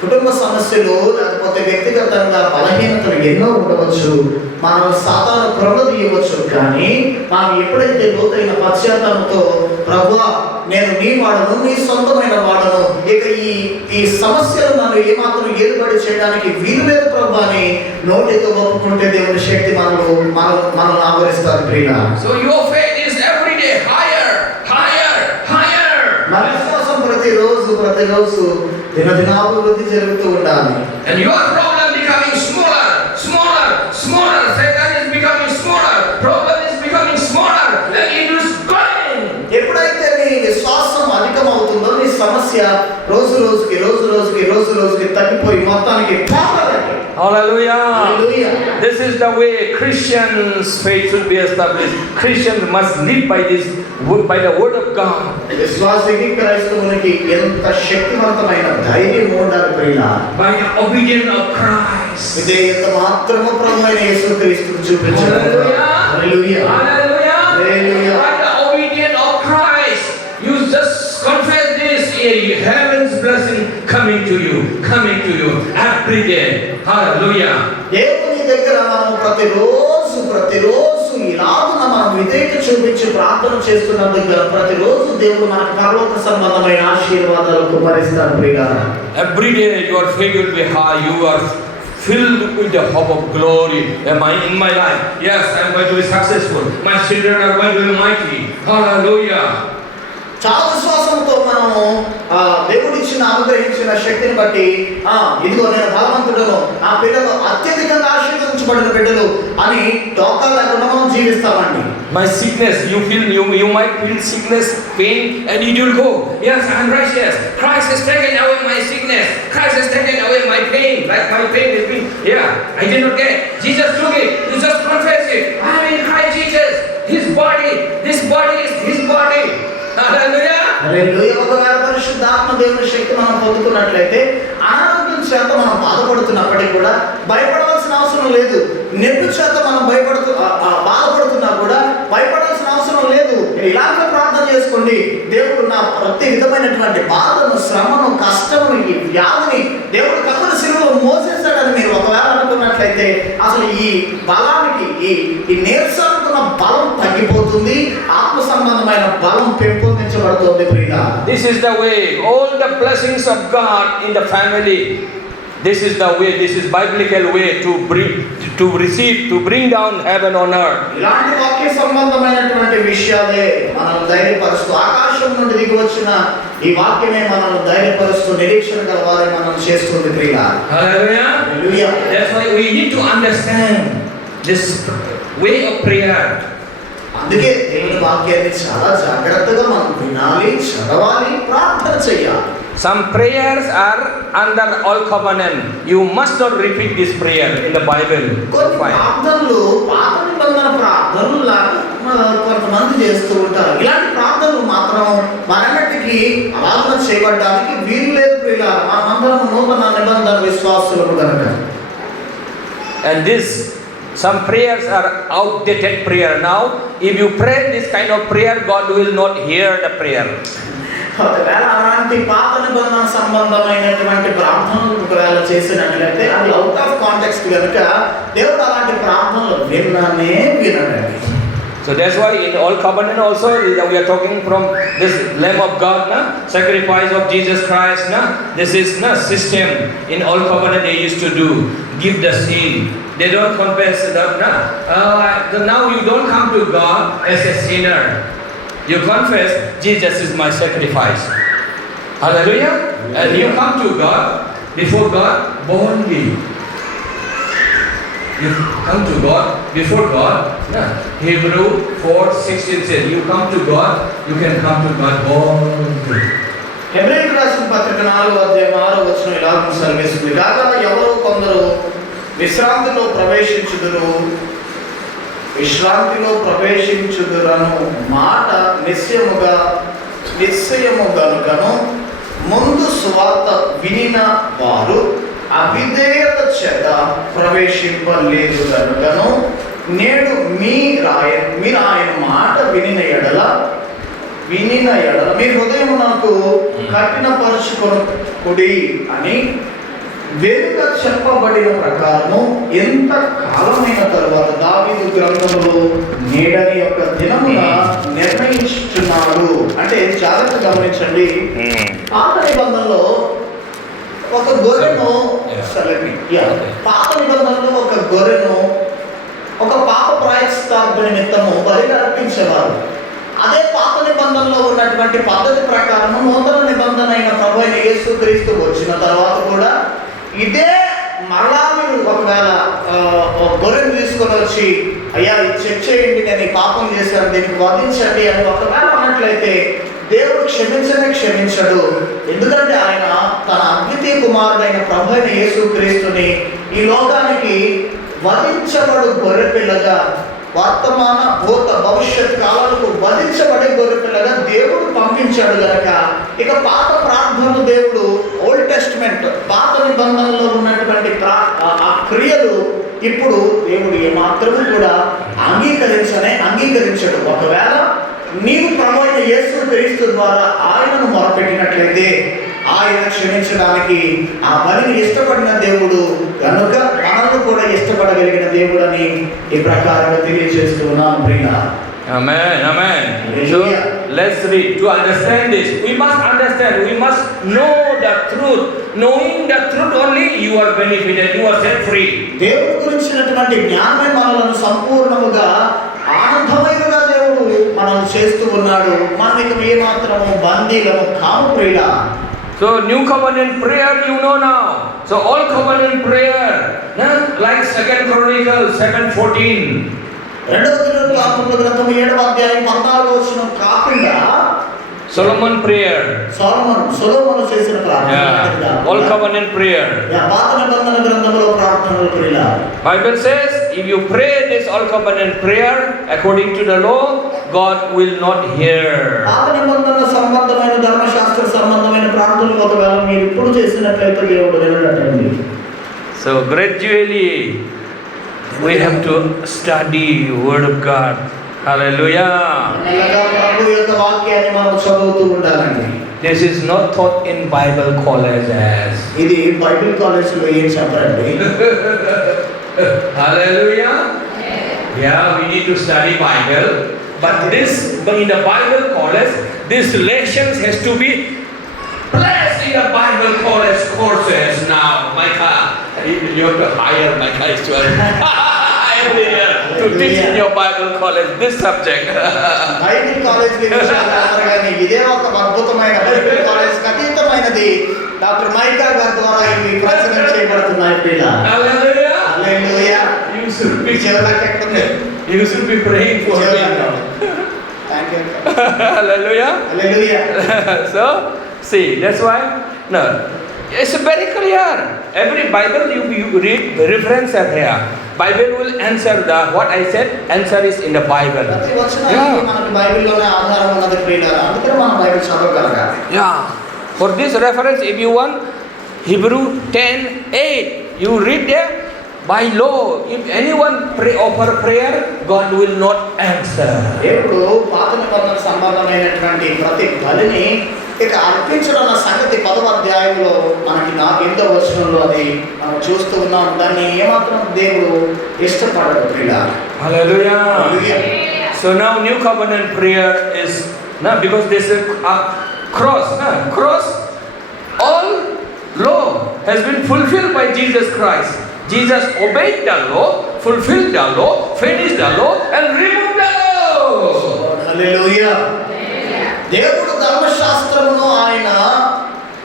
కుటుంబ సమస్యలు లేకపోతే వ్యక్తిగతంగా బలహీనతలు ఎన్నో ఉండవచ్చు, మనం సాతాను కృంగదీయవచ్చు. కానీ మనం ఎప్పుడైతే లోతైన పశ్చాత్తాపంతో ప్రభువా నేను నీ వాడను, నీ సొంతమైన వాడను, ఇక ఈ సమస్యలు నన్ను ఏమాత్రం ఏలుబడి చేయడానికి వీలు లేదు ప్రభువా అని నోటితో ఒప్పుకుంటే దేవుని శక్తి మనల్ని ఆవరిస్తారు ప్రియులారా. So your faith is every day మన విశ్వాసం ప్రతిరోజు దినాభివృద్ధి జరుగుతూ ఉండాలి. And your problem becoming smaller. Satan is becoming smaller. Problem is becoming smaller. And it is growing. ఎప్పుడైతే నీ విశ్వాసం అధికమవుతుందో నీ సమస్య రోజు రోజుకి తగ్గిపోయి మొత్తానికి పోగలండి. Hallelujah. Hallelujah. This is the way Christians' faith should be established. Christians must live by the word of God. విశ్వాసికి క్రైస్తవునికి ఎంత శక్తివంతమైన ధైర్యం ఉండాలి ప్రియులా. By the obedience of Christ. విధేయత మాత్రము ప్రభువైన యేసుక్రీస్తుకు చూపించాలి. Hallelujah. Hallelujah. Hallelujah. By the obedience of Christ, you just confess this. Heaven's blessing coming to you every day. Hallelujah. దేవుని దగ్గర మనం ప్రతిరోజు ఇలాగున మనం విధేయత చూపించి ప్రార్థన చేస్తున్నందుకు ప్రతిరోజు దేవుడు మనకు పరలోక సంబంధమైన ఆశీర్వాదాలు కుమరిస్తాడు ప్రియులారా. Every day your faith will be high. You are filled with the hope of glory. In my life, yes, I am going to be successful. My children are going to be mighty. Hallelujah. చాలా విశ్వాసంతో మనము దేవుడిచ్చిన అనుగ్రహించిన శక్తిని బట్టి ఇదిగో నేను బలవంతుడను, నా పిల్లలు అత్యధికంగా ఆశీర్వదించబడిన బిడ్డలు అని డోకా లేకుండా మనం జీవిస్తామండి. My sickness, you might feel sickness, pain, and it will go. Yes, I am righteous. Christ has taken away my sickness. Christ has taken away my pain. Like my pain has been, I did not get it. Jesus took it. You just confess it. I am in Christ Jesus. His body, this body is His body. Hallelujah. హల్లెలూయా. ఒకవేళ పరిశుద్ధాత్మ దేవుని శక్తి మనం పొందుకున్నట్లయితే అనారోగ్యం చేత మనం బాధపడుతున్నప్పటికీ కూడా భయపడవలసిన అవసరం లేదు. నొప్పి చేత మనం బాధపడుతున్నా కూడా భయపడాల్సిన అవసరం లేదు. ఇలాగే ప్రార్థన చేసుకోండి. దేవుడు నా ప్రతి విధమైనటువంటి బాధను, శ్రమను, కష్టమును, ఈ వ్యాధిని దేవుడు కల్వరి శిలువలో మోసేశాడని మీరు ఒకవేళ అనుకున్నట్లయితే అసలు ఈ బలానికి ఈ నీరసానుకున్న బలం తగ్గిపోతుంది. ఆత్మ సంబంధమైన బలం పెంపొందించబడుతుంది ప్రియుడా. This is the way. All the blessings of God in the family. This is the way. This is biblical way to receive, to bring down heaven on earth. ఇలాంటి వాక్య సంబంధమైనటువంటి విషయాలే మనల్ని ధైర్యపరుస్తూ ఆకాశం నుండి దిగి వచ్చిన ఈ వాక్యమే మనల్ని ధైర్యపరుస్తూ నిరీక్షణ గలవారే మనం చేస్తుంది ప్రియుడా. Hallelujah. Hallelujah. That's why we need to understand this way of prayer. అందుకే దేవుని వాక్యాన్ని చాలా జాగ్రత్తగా మనం వినాలి, చదవాలి, ప్రార్థన చేయాలి. Some prayers are under all covenant. You must not repeat this prayer in the Bible. కొన్ని ప్రార్థనలు పాత నిబంధన ప్రార్థనలు కొంతమంది చేస్తూ ఉంటారు. ఇలాంటి ప్రార్థనలు మాత్రం మరొకటికి అలాగ చేయబడడానికి వీలు లేదు ప్రియులారా. మనమందరం నూతన నిబంధన విశ్వాసులకు కనుక. And some prayers are outdated prayer. Now, if you pray this kind of prayer, God will not hear the prayer. ఒకవేళ అలాంటి పాత నిబంధన సంబంధమైనటువంటి ప్రార్థనలు ఒకవేళ చేసినట్లయితే అది అవుట్ ఆఫ్ కాంటెక్స్ట్ కనుక దేవుడు అలాంటి ప్రార్థనలు వినడండి. So that's why in Old Covenant also we are talking from this Lamb of God, sacrifice of Jesus Christ. This is system in Old Covenant they used to do, give the sin. They don't confess that. Now you don't come to God as a sinner. You confess Jesus is my sacrifice. Hallelujah. And you come to God before God boldly. You come to God before God. Hebrew 4:16 says, you come to God, you can come to God boldly. హెబ్రీయులకు రాసిన పత్రిక 4వ అధ్యాయం 6వ వచనం ఇలా సెలవిస్తుంది. కాగా ఎవరో కొందరు విశ్రాంతిలో ప్రవేశించుదురను మాట నిశ్చయము గనుకను ముందు సువార్త వినిన వారు అవిధేయత చేత ప్రవేశింపలేదు కనుకను నేడు మీరు ఆయన మాట వినిన ఎడల మీ హృదయం నాకు కఠినపరుచుకొనుడి అని వెనుక చెప్పబడిన ప్రకారము ఎంత కాలమైన తరువాత దావీదు గ్రంథములో నేడని యొక్క దినమున నిర్ణయించుచున్నాడు. అంటే జాగ్రత్త గమనించండి. పాత నిబంధనలో ఒక గొర్రెను ఒక పాప ప్రాయశ్చిత్తార్థ నిమిత్తము బలిగా అర్పించేవారు. అదే పాత నిబంధనలో ఉన్నటువంటి పద్ధతి ప్రకారం నూతన నిబంధన అయిన ప్రభు అయిన యేసుక్రీస్తు వచ్చిన తర్వాత కూడా ఇదే మరలా మీరు ఒకవేళ గొర్రెను తీసుకొని వచ్చి అయ్యా ఇది చెక్ చేయండి, నేను ఈ పాపం చేశాను, దీనికి వధించండి అని ఒకవేళ అన్నట్లయితే దేవుడు క్షమించడు. ఎందుకంటే ఆయన తన అద్వితీయ కుమారుడైన ప్రభు అయిన యేసుక్రీస్తుని ఈ లోకానికి వధించబడు గొర్రెపిల్లగా, వర్తమాన భూత భవిష్యత్ కాలాలకు వధించబడే గొర్రెపిల్లగా దేవుడు పంపించాడు గనక ఇక పాత ప్రార్థనలు దేవుడు ఓల్డ్ టెస్ట్మెంట్ పాత నిబంధనలో ఉన్నటువంటి ఆ క్రియలు ఇప్పుడు దేవుడు ఏమాత్రము కూడా అంగీకరించడు. ఒకవేళ నీవు ప్రభు అయిన యేసుక్రీస్తు ద్వారా ఆయనను మొరపెట్టినట్లయితే ఆయన క్షమించడానికి ఆ బలిని ఇష్టపడిన దేవుడు కనుక మనల్ని కూడా ఇష్టపడగలిగిన దేవుడు అని ఈ ప్రకారంగా తెలియజేస్తున్నాను ప్రియులారా. Amen, amen. So let's read. To understand this, we must understand, we must know the truth. Knowing the truth only, you are benefited, you are set free. దేవుడి గురించినటువంటి జ్ఞానమే మనలను సంపూర్ణముగా ఆనందమయంగా దేవుడు మనం చేస్తూ ఉన్నాడు. మనం ఇక ఏమాత్రము బందీలము కాము ప్రియులారా. So new covenant prayer you know now. So all covenant prayer, like 2 Chronicles 7:14. రెండవ దినవృత్తాంతముల గ్రంథము 7వ అధ్యాయం 14వ వచనం కాకుండా Solomon prayer. సొలొమోను చేసిన ప్రార్థన. All covenant prayer. పాత నిబంధన గ్రంథములో ప్రార్థనలు ప్రియులారా. Bible says if you pray this all covenant prayer according to the law, God will not hear. పాత నిబంధన సంబంధమైన ధర్మశాస్త్ర సంబంధమైన ప్రార్థనలు ఒకవేళ మీరు ఇప్పుడు చేసినట్లయితే దేవుడు వినడటండి. So gradually we have to study word of God. Hallelujah. ప్రభు యొక్క వాక్యాన్ని మనం చదువుతూ ఉండాలండి. This is not taught in Bible colleges. ఇది బైబిల్ కాలేజీలో ఏం చెప్పరండి. Hallelujah. Yeah, we need to study Bible, but in the Bible college, this lessons has to be placed in the Bible college courses now. Micah, you have to hire Micah every year to teach in your Bible college this subject. Bible college కానీ ఇదే ఒక అద్భుతమైన Bible college అతీతమైనది doctor mica గారి ద్వారా ఇవి ప్రచురణ చేయబడుతున్నాయి పిల్లలు. Hallelujah. Hallelujah. You should be praying for me. Thank you. Hallelujah. Hallelujah. So, see, that's why, no, it's very clear. Every Bible you read, reference are here. Bible will answer what I said, answer is in the Bible. ప్రతి వచనానికి మనకి బైబిల్లోనే ఆధారం ఉన్నది ప్రియులారా. అందుకనే మనం Bible చదవగలగాలి. Yeah. For this reference, if you want Hebrew 10:8, you read there. By law, if anyone offer prayer, God will not answer. ఇప్పుడు పాత నిబంధన సంబంధమైనటువంటి ప్రతి బలిని ఇక అర్పించడం సంగతి 10వ అధ్యాయంలో మనకి 8వ వచనంలో అది మనం చూస్తూ ఉన్నాం. దాన్ని ఏమాత్రం దేవుడు ఇష్టపడడు ప్రియులారా. Hallelujah. So now new covenant prayer is because this is a cross. Cross, all law has been fulfilled by Jesus Christ. Jesus obeyed the law, fulfilled the law, finished the law, and removed the law. హల్లెలూయా. దేవుడు ధర్మశాస్త్రమును ఆయన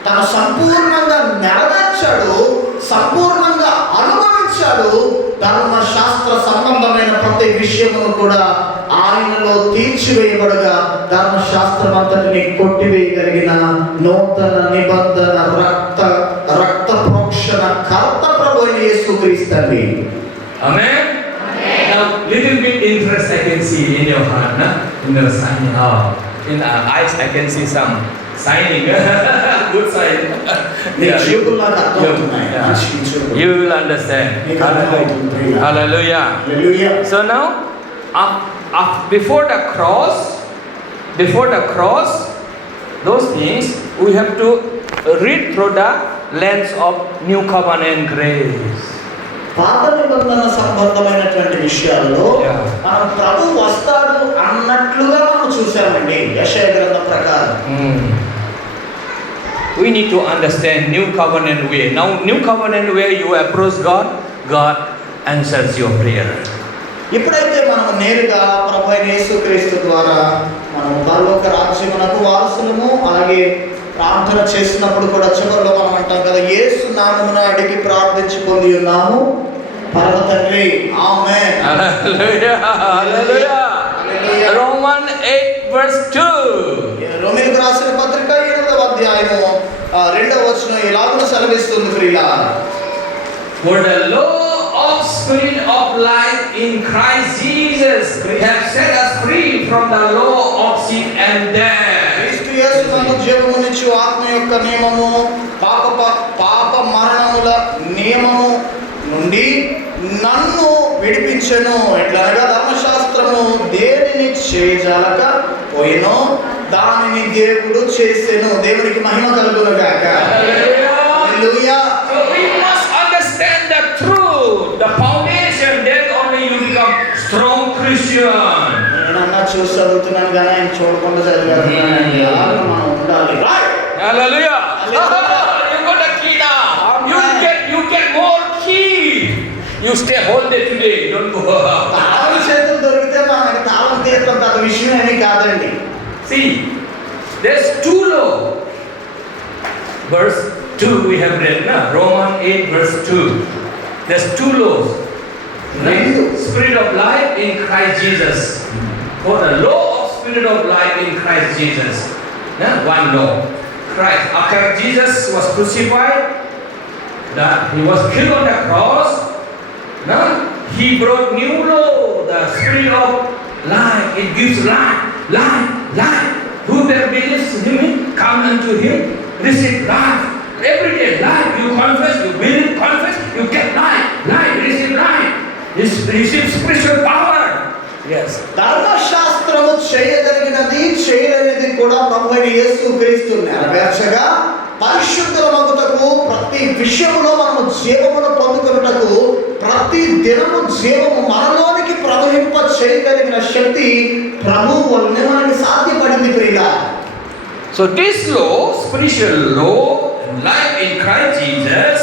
తన సంపూర్ణంగా నెరవేర్చాడు, సంపూర్ణంగా అనుభవించాడు. ధర్మశాస్త్ర సంబంధమైన ప్రతి విషయమును కూడా ఆయనలో తీర్చివేయబడగా ధర్మశాస్త్రం అంతటిని కొట్టివేయగలిగిన నూతన నిబంధన రక్త ప్రోక్షణ కర్త ప్రభు యేసుక్రీస్తు అండి. Amen. Now little bit interest I can see in your heart, in the sign. In our eyes I can see some signing. Good sign. You will understand. Hallelujah. So now, before the cross, those things we have to read through the lens of new covenant grace. పాత నిబంధన సంబంధమైనటువంటి విషయాల్లో మనం ప్రభు వస్తాడు అన్నట్లుగా మనం చూసామండి యెషయా గ్రంథం ప్రకారం. We need to understand new covenant way. Now new covenant way you approach God, God answers your prayer. ఇప్పుడైతే మనం నేరుగా ప్రభు అయిన యేసుక్రీస్తు ద్వారా మనము పరలోక రాజ్యమునకు వారసులము. అలాగే ప్రార్థన చేసినప్పుడు కూడా చివరిలో మనం అంటాం కదా, యేసు నామమున అడిగి ప్రార్థించి పొంది ఉన్నాము పరమ తండ్రి. ఆమేన్. హల్లెలూయా హల్లెలూయా. Romans 8:2. రోమీయులకు రాసిన పత్రిక 8వ అధ్యాయము 2వ వచనం ఇలాగ సెలవిస్తుంది ప్రియులారా. For the law of spirit of life in Christ Jesus have set us free from the law of sin and death. క్రీస్తు యేసునందు జీవమునిచ్చు ఆత్మ యొక్క నియమము పాప మరణముల నియమము నుండి నన్ను విడిపించెను. ఎట్లనగా ధర్మశాస్త్రము దేనిని చేయజాలక పోయినో దానిని దేవుడు చేసెను. దేవునికి మహిమ కలుగును గాక. హల్లెలూయా. So we must understand the truth, the foundation, then only you become strong Christian. నేనన్నా చూసి చదువుతున్నాను కానీ ఆయన చూడకుండా చదివేస్తున్నాను. అలాగే మనం ఉండాలి. Hallelujah. You got the key now. You get more key. You stay whole day today. Don't go. తాళం చేతులు దొరికితే మనకి తాళం తీయడం పెద్ద విషయం ఏమీ కాదండి. See, there's two law. Verse 2 we have read, no? Romans 8:2. There's two laws. The spirit of life in Christ Jesus. For the law of spirit of life in Christ Jesus. One law. Christ. After Jesus was crucified, that he was killed on the cross. Now he brought new law, the spirit of life. It gives life. Whoever believes in him, come unto him, receive life. Every day, life. You confess, you believe, confess, you get life. Receive life. Receive spiritual power. Yes. ధర్మశాస్త్రము చేయగలిగినది చేయలేనిది కూడా ప్రభువైన యేసు క్రీస్తు నెరవేర్చగా పరిశుద్ధులమగుటకు ప్రతి విషయంలో మనము జీవమును పొందుకొనుటకు ప్రతి దినము జీవము మనలోనికి ప్రవహింప చేయగలిగిన శక్తి ప్రభువు వల్లనే మనకి సాధ్యపడింది ప్రియులా. So this law, spiritual law, life in Christ Jesus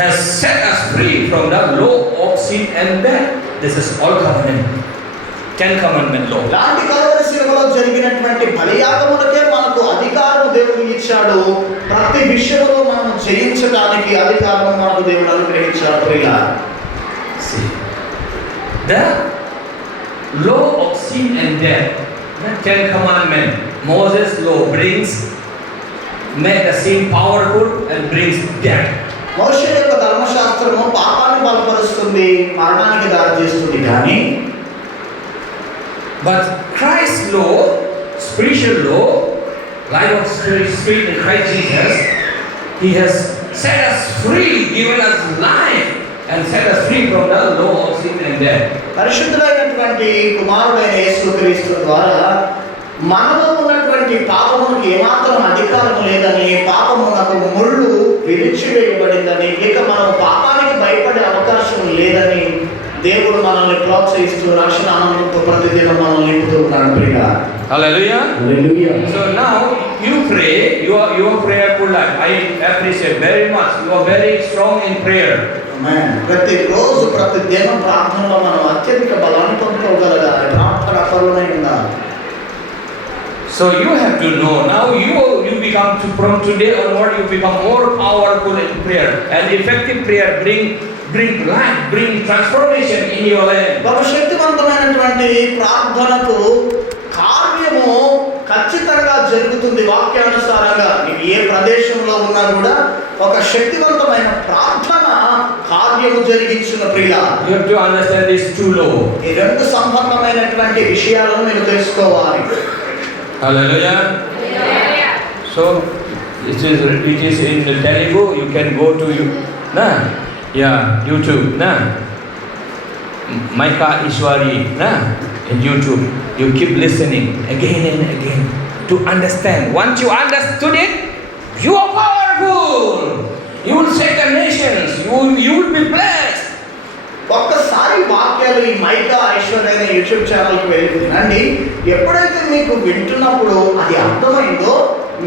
has set us free from the law of sin and death. This is all covenant. 10 commandment law. లాంటి కలువరి శిలువలో జరిగినటువంటి బలియాగములకే మనకు అధికారం దేవుడు ఇచ్చాడు. ప్రతి విషయంలో మనం జయించడానికి అధికారం మనకు దేవుడు అనుగ్రహించాడు ప్రియులా. See, the law of sin and death, the 10 commandment, Moses law make the sin powerful and brings death. మోషే యొక్క ధర్మశాస్త్రము పాపాన్ని బలపరుస్తుంది, మరణానికి దారితీస్తుంది. కానీ but Christ's law, spiritual law, life of spirit in Christ Jesus, he has set us free, given us life and set us free from the law of sin and death. పరిశుద్ధుడైనటువంటి కుమారుడైన యేసుక్రీస్తు ద్వారా మనలో ఉన్నటువంటి పాపమునకు ఏమాత్రం అధికారం లేదని, పాపమునకు ముళ్ళు విరిచివేయబడిందని, ఇక మనం పాపానికి భయపడే అవకాశం లేదని దేవుడు మనల్ని ప్రోత్సహిస్తూ రక్షణ ఆనందంతో ప్రతిదినం మనల్ని నింపుతూ ఉన్నాడు ప్రియుడా. Hallelujah. Hallelujah. So now you pray, your prayerful life. I appreciate very much. You are very strong in prayer. Amen. ప్రతి రోజు ప్రతి దినం ప్రార్థనలో మనం అత్యధిక బలాన్ని పొందుకోగలగాలి. ప్రార్థన పరులై ఉండాలి. So you have to know now you become from today onward you become more powerful in prayer, and effective prayer bring life, bring transformation in your life. ఒక శక్తివంతమైనటువంటి ప్రార్థనకు కార్యము ఖచ్చితంగా జరుగుతుంది. వాక్యానుసారంగా నీవు ఏ ప్రదేశంలో ఉన్నా కూడా ఒక శక్తివంతమైన ప్రార్థన కార్యము జరిగించిన ప్రియులా. You have to understand this true law. ఈ రెండు సంబంధమైనటువంటి విషయాలను మీరు తెలుసుకోవాలి. Hallelujah. So it is in the Telugu. You can go to YouTube, Maika Ishwari, in YouTube. You keep listening again and again to understand. Once you understood it, you are powerful. You will save the nations. You will be blessed. ఒక్కసారి వాక్యాలు ఈ mica Aishwarya అనే YouTube ఛానల్కి వెళ్ళి వినండి. ఎప్పుడైతే మీకు వింటున్నప్పుడు అది అర్థమైందో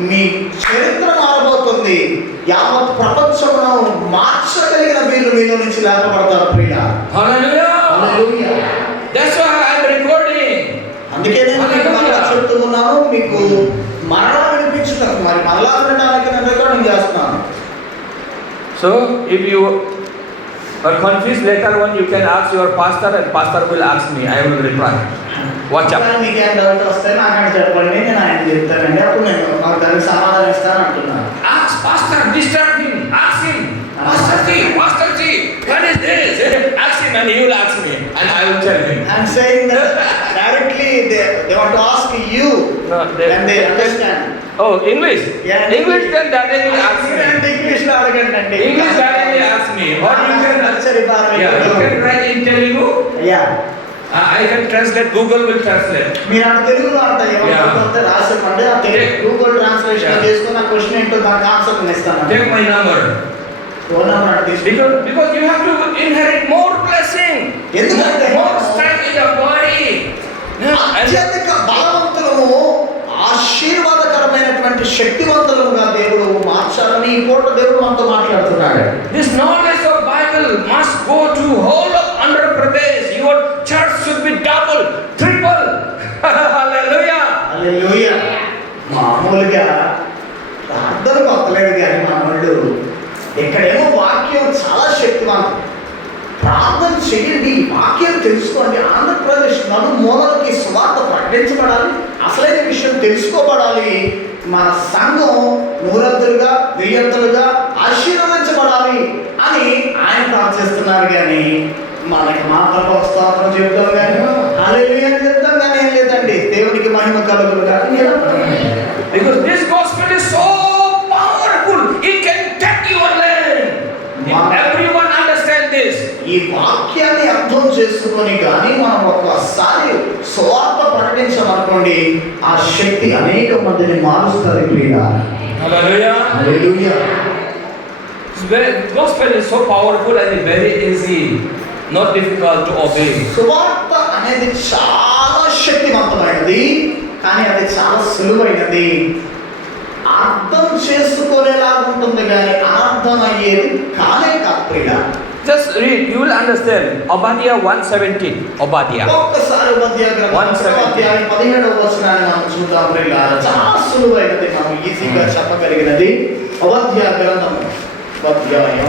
మీ చరిత్ర మారబోతుంది. యావత్ ప్రపంచంలో మార్చగలిగిన వీళ్ళు మీలో నుంచి లేపబడతారు ప్రియుడా. Hallelujah. Hallelujah. That's why I am recording. అందుకే నేను మీకు మరలా ఉన్నాను మీకు మరలా వినిపించుటకు. మరి మరలా వినడానికి నేను రికార్డింగ్ చేస్తున్నాను. So if you are confused later on, you can ask your pastor and pastor will ask me. I will reply. Watch out. మీకు ఏం డౌట్ వస్తే నాకు చెప్పండి, నేను ఆయన చెప్తానండి. అప్పుడు నేను నాకు దానికి సమాధానం ఇస్తాను అంటున్నాను. Ask pastor, disturb him. Ask him. Pastor G, what is this? Ask him and he will ask me and I will tell him. I'm saying that directly they want to ask you No, and they understand. Oh, English. Yeah, English then directly ask me. English లో అడగండి. English directly ask me. Or you can Yeah, you can write in Telugu. Yeah. I can translate. Google will translate. మీరు అంత తెలుగులో అంత ఏమంటే రాసేమంటే ఆ Google translation చేసుకుని ఆ క్వశ్చన్ ఏంటో దానికి ఆన్సర్ ఇస్తాను. Take my number. Phone number తీసుకుంటాను. Because you have to inherit more blessing. ఎందుకంటే More strength in your body. అత్యధిక బలవంతులము ఆశీర్వాదకరమైనటువంటి శక్తివంతులుగా దేవుడు మార్చాలని ఈ పూట దేవుడు మనతో మాట్లాడుతున్నాడు. This knowledge of Bible must go to whole of Andhra Pradesh. Your church should be double, triple. Hallelujah. హల్లెలూయా. మామూలుగా ప్రార్థన కొత్తలేదు కానీ మన వాళ్ళు ఇక్కడేమో వాక్యం చాలా శక్తివంతం. ప్రార్థన చేయండి, వాక్యం తెలుసుకోండి. ఆంధ్రప్రదేశ్ నలుమూలలకి సువార్త ప్రకటించబడాలి, అసలైన విషయం తెలుసుకోబడాలి. మన సంఘం నూరంతులుగా వెయ్యంతులుగా ఆశీర్వదించబడాలి అని ఆయన ప్రార్థిస్తున్నారు. కానీ మనకి మాత్రం ఒక స్తోత్రం చెప్తాం కానీ హల్లెలూయా అని చెప్తాం కానీ ఏం లేదండి. దేవునికి మహిమ కలుగును కానీ Because this gospel is so powerful, it can take your land. Everyone understand this. ఈ వాక్యాన్ని అర్థం చేసుకొని కానీ మనం ఒక్కసారి స్వార్థ ప్రకటించామనుకోండి, ఆ శక్తి అనేక మందిని మారుస్తారు. Hallelujah. Hallelujah. Gospel is so powerful and very easy, not difficult to obey. సువార్త అనేది చాలా శక్తివంతమైనది, కానీ అది చాలా సులువైనది. అర్థం చేసుకునేలాగా ఉంటుంది కానీ అర్థం అయ్యేది కానే కాదు ప్రియుడా. Just read, you will understand. Obadiah 1:17. Obadiah. ఒక్కసారి Obadiah గ్రంథం 1:17. 17వ వచనాన్ని మనం చూద్దాం ప్రియుడా. చాలా సులువైనది, మనం ఈజీగా చెప్పగలిగినది. Obadiah గ్రంథం అధ్యాయం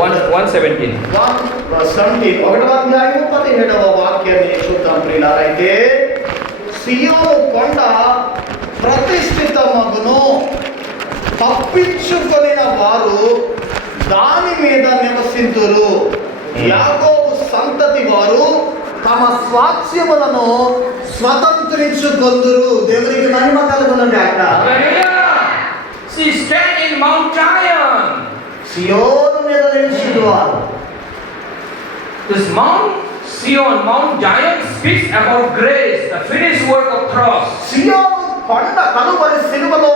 1:17. 1:17 ఒకటవ అధ్యాయం 17వ వాక్యాన్ని చూద్దాం ప్రియులారా. అయితే సియోను కొండ ప్రతిష్ఠితమగును, తప్పించుకొనిన వారు దాని మీద నివసింతురు. యాకోబు సంతతి వారు తమ స్వాస్థ్యములను స్వతంత్రించుకొందురు. దేవునికి మహిమ కలుగును గాక. Hallelujah. See, stand in Mount Zion. సియోను మీద నిలిచిన వారు. This Mount Zion, Mount Zion speaks about grace, the finished work of cross. సియోను కొండ కలువరి సిలువలో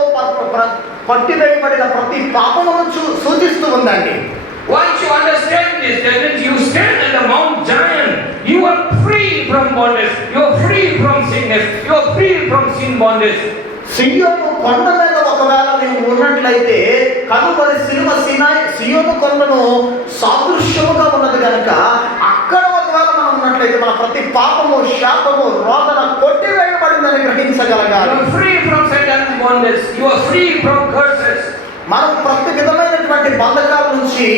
పట్టివేయబడిన ప్రతి పాపమును సూచిస్తూ ఉందండి. Once you understand this, that means you stand on the Mount Zion. You are free from bondage. You are free from sickness. You are free from sin bondage. సియోను కొండ మీద ఒకవేళ మేము ఉన్నట్లయితే కలువరి సిలువ సియోను కొండను సాదృశ్యముగా ఉన్నది కనుక అక్కడ ఒకవేళ మనం ఉన్నట్లయితే మన ప్రతి పాపము, శాపము, రోదన కొట్టివేయబడిందని గ్రహించగలగాలి. You are free from Satan's bondage. You are free from curses. మనం ప్రతి విధమైనటువంటి బంధకాల నుంచి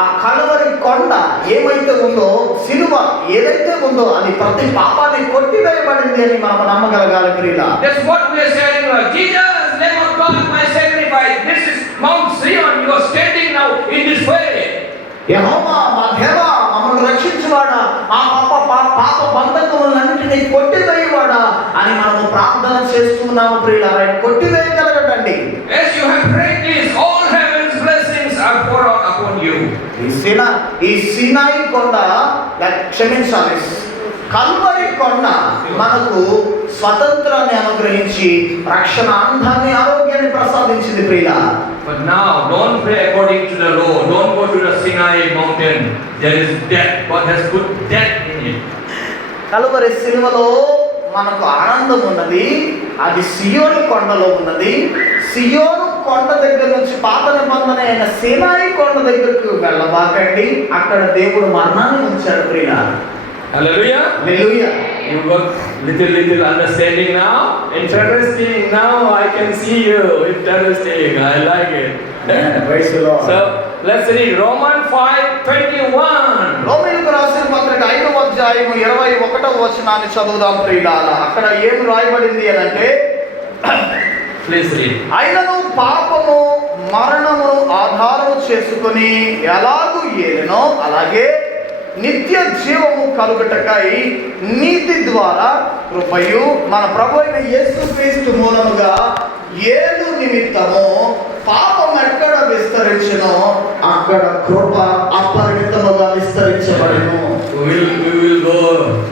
ఆ కలువరి కొండ ఏమైతే ఉందో, సిలువ ఏదైతే ఉందో అది ప్రతి పాపాన్ని కొట్టివేయబడింది అని మనం నమ్మగలగాలి ప్రియులా. That's what we are saying. Jesus, Lamb of God, my sacrifice. This is Mount Zion. You are standing now in this way. యెహోవా మా దేవా, మమ్మల్ని రక్షించువాడా, ఆ పాప బంధకములన్నిటినీ కొట్టివేయవాడా అని మనము ప్రార్థన చేస్తున్నాము ప్రియులారా. ఆయన కొట్టివేయగలగడండి. As you have prayed this, all heaven's blessings are poured out upon you. ఈ సీనాయి కొండ, క్షమించాలి, కల్వరి కొండ మనకు స్వతంత్రాన్ని అనుగ్రహించి రక్షణ, అందాన్ని, ఆరోగ్యాన్ని ప్రసాదించింది ప్రియులా. But now, don't pray according to the law. Don't go to the Sinai mountain. There is death. God has put death in it. Calvary సిలువలో మనకు ఆనందం ఉన్నది, అది సియోను కొండలో ఉన్నది. సియోను కొండ దగ్గర నుంచి పాత నిబంధన అయిన సీనాయి కొండ దగ్గరకు వెళ్ళబాకండి, అక్కడ దేవుడు మరణాన్ని ఉంచాడు ప్రియులారా. Hallelujah. Hallelujah. You got little understanding now. Interesting. Now I can see you. Interesting. I like it. Praise the Lord. So let's read Romans 5:21. రోమీయులకు రాసిన పత్రిక 5వ అధ్యాయం 21వ వచనాన్ని చదువుదాం ప్రియులారా. అక్కడ ఏం రాయబడింది అంటే, Please read. అయినను పాపము మరణము ఆధారము చేసుకుని ఎలాగూ ఏలెనో అలాగే నిత్య జీవము కలుగుటకై నీతి ద్వారా కృపయు మన ప్రభు అయిన యేసుక్రీస్తు మూలముగా ఏలు నిమిత్తము పాపం ఎక్కడ విస్తరించెనో అక్కడ కృప అపరిమితముగా విస్తరించబడెను.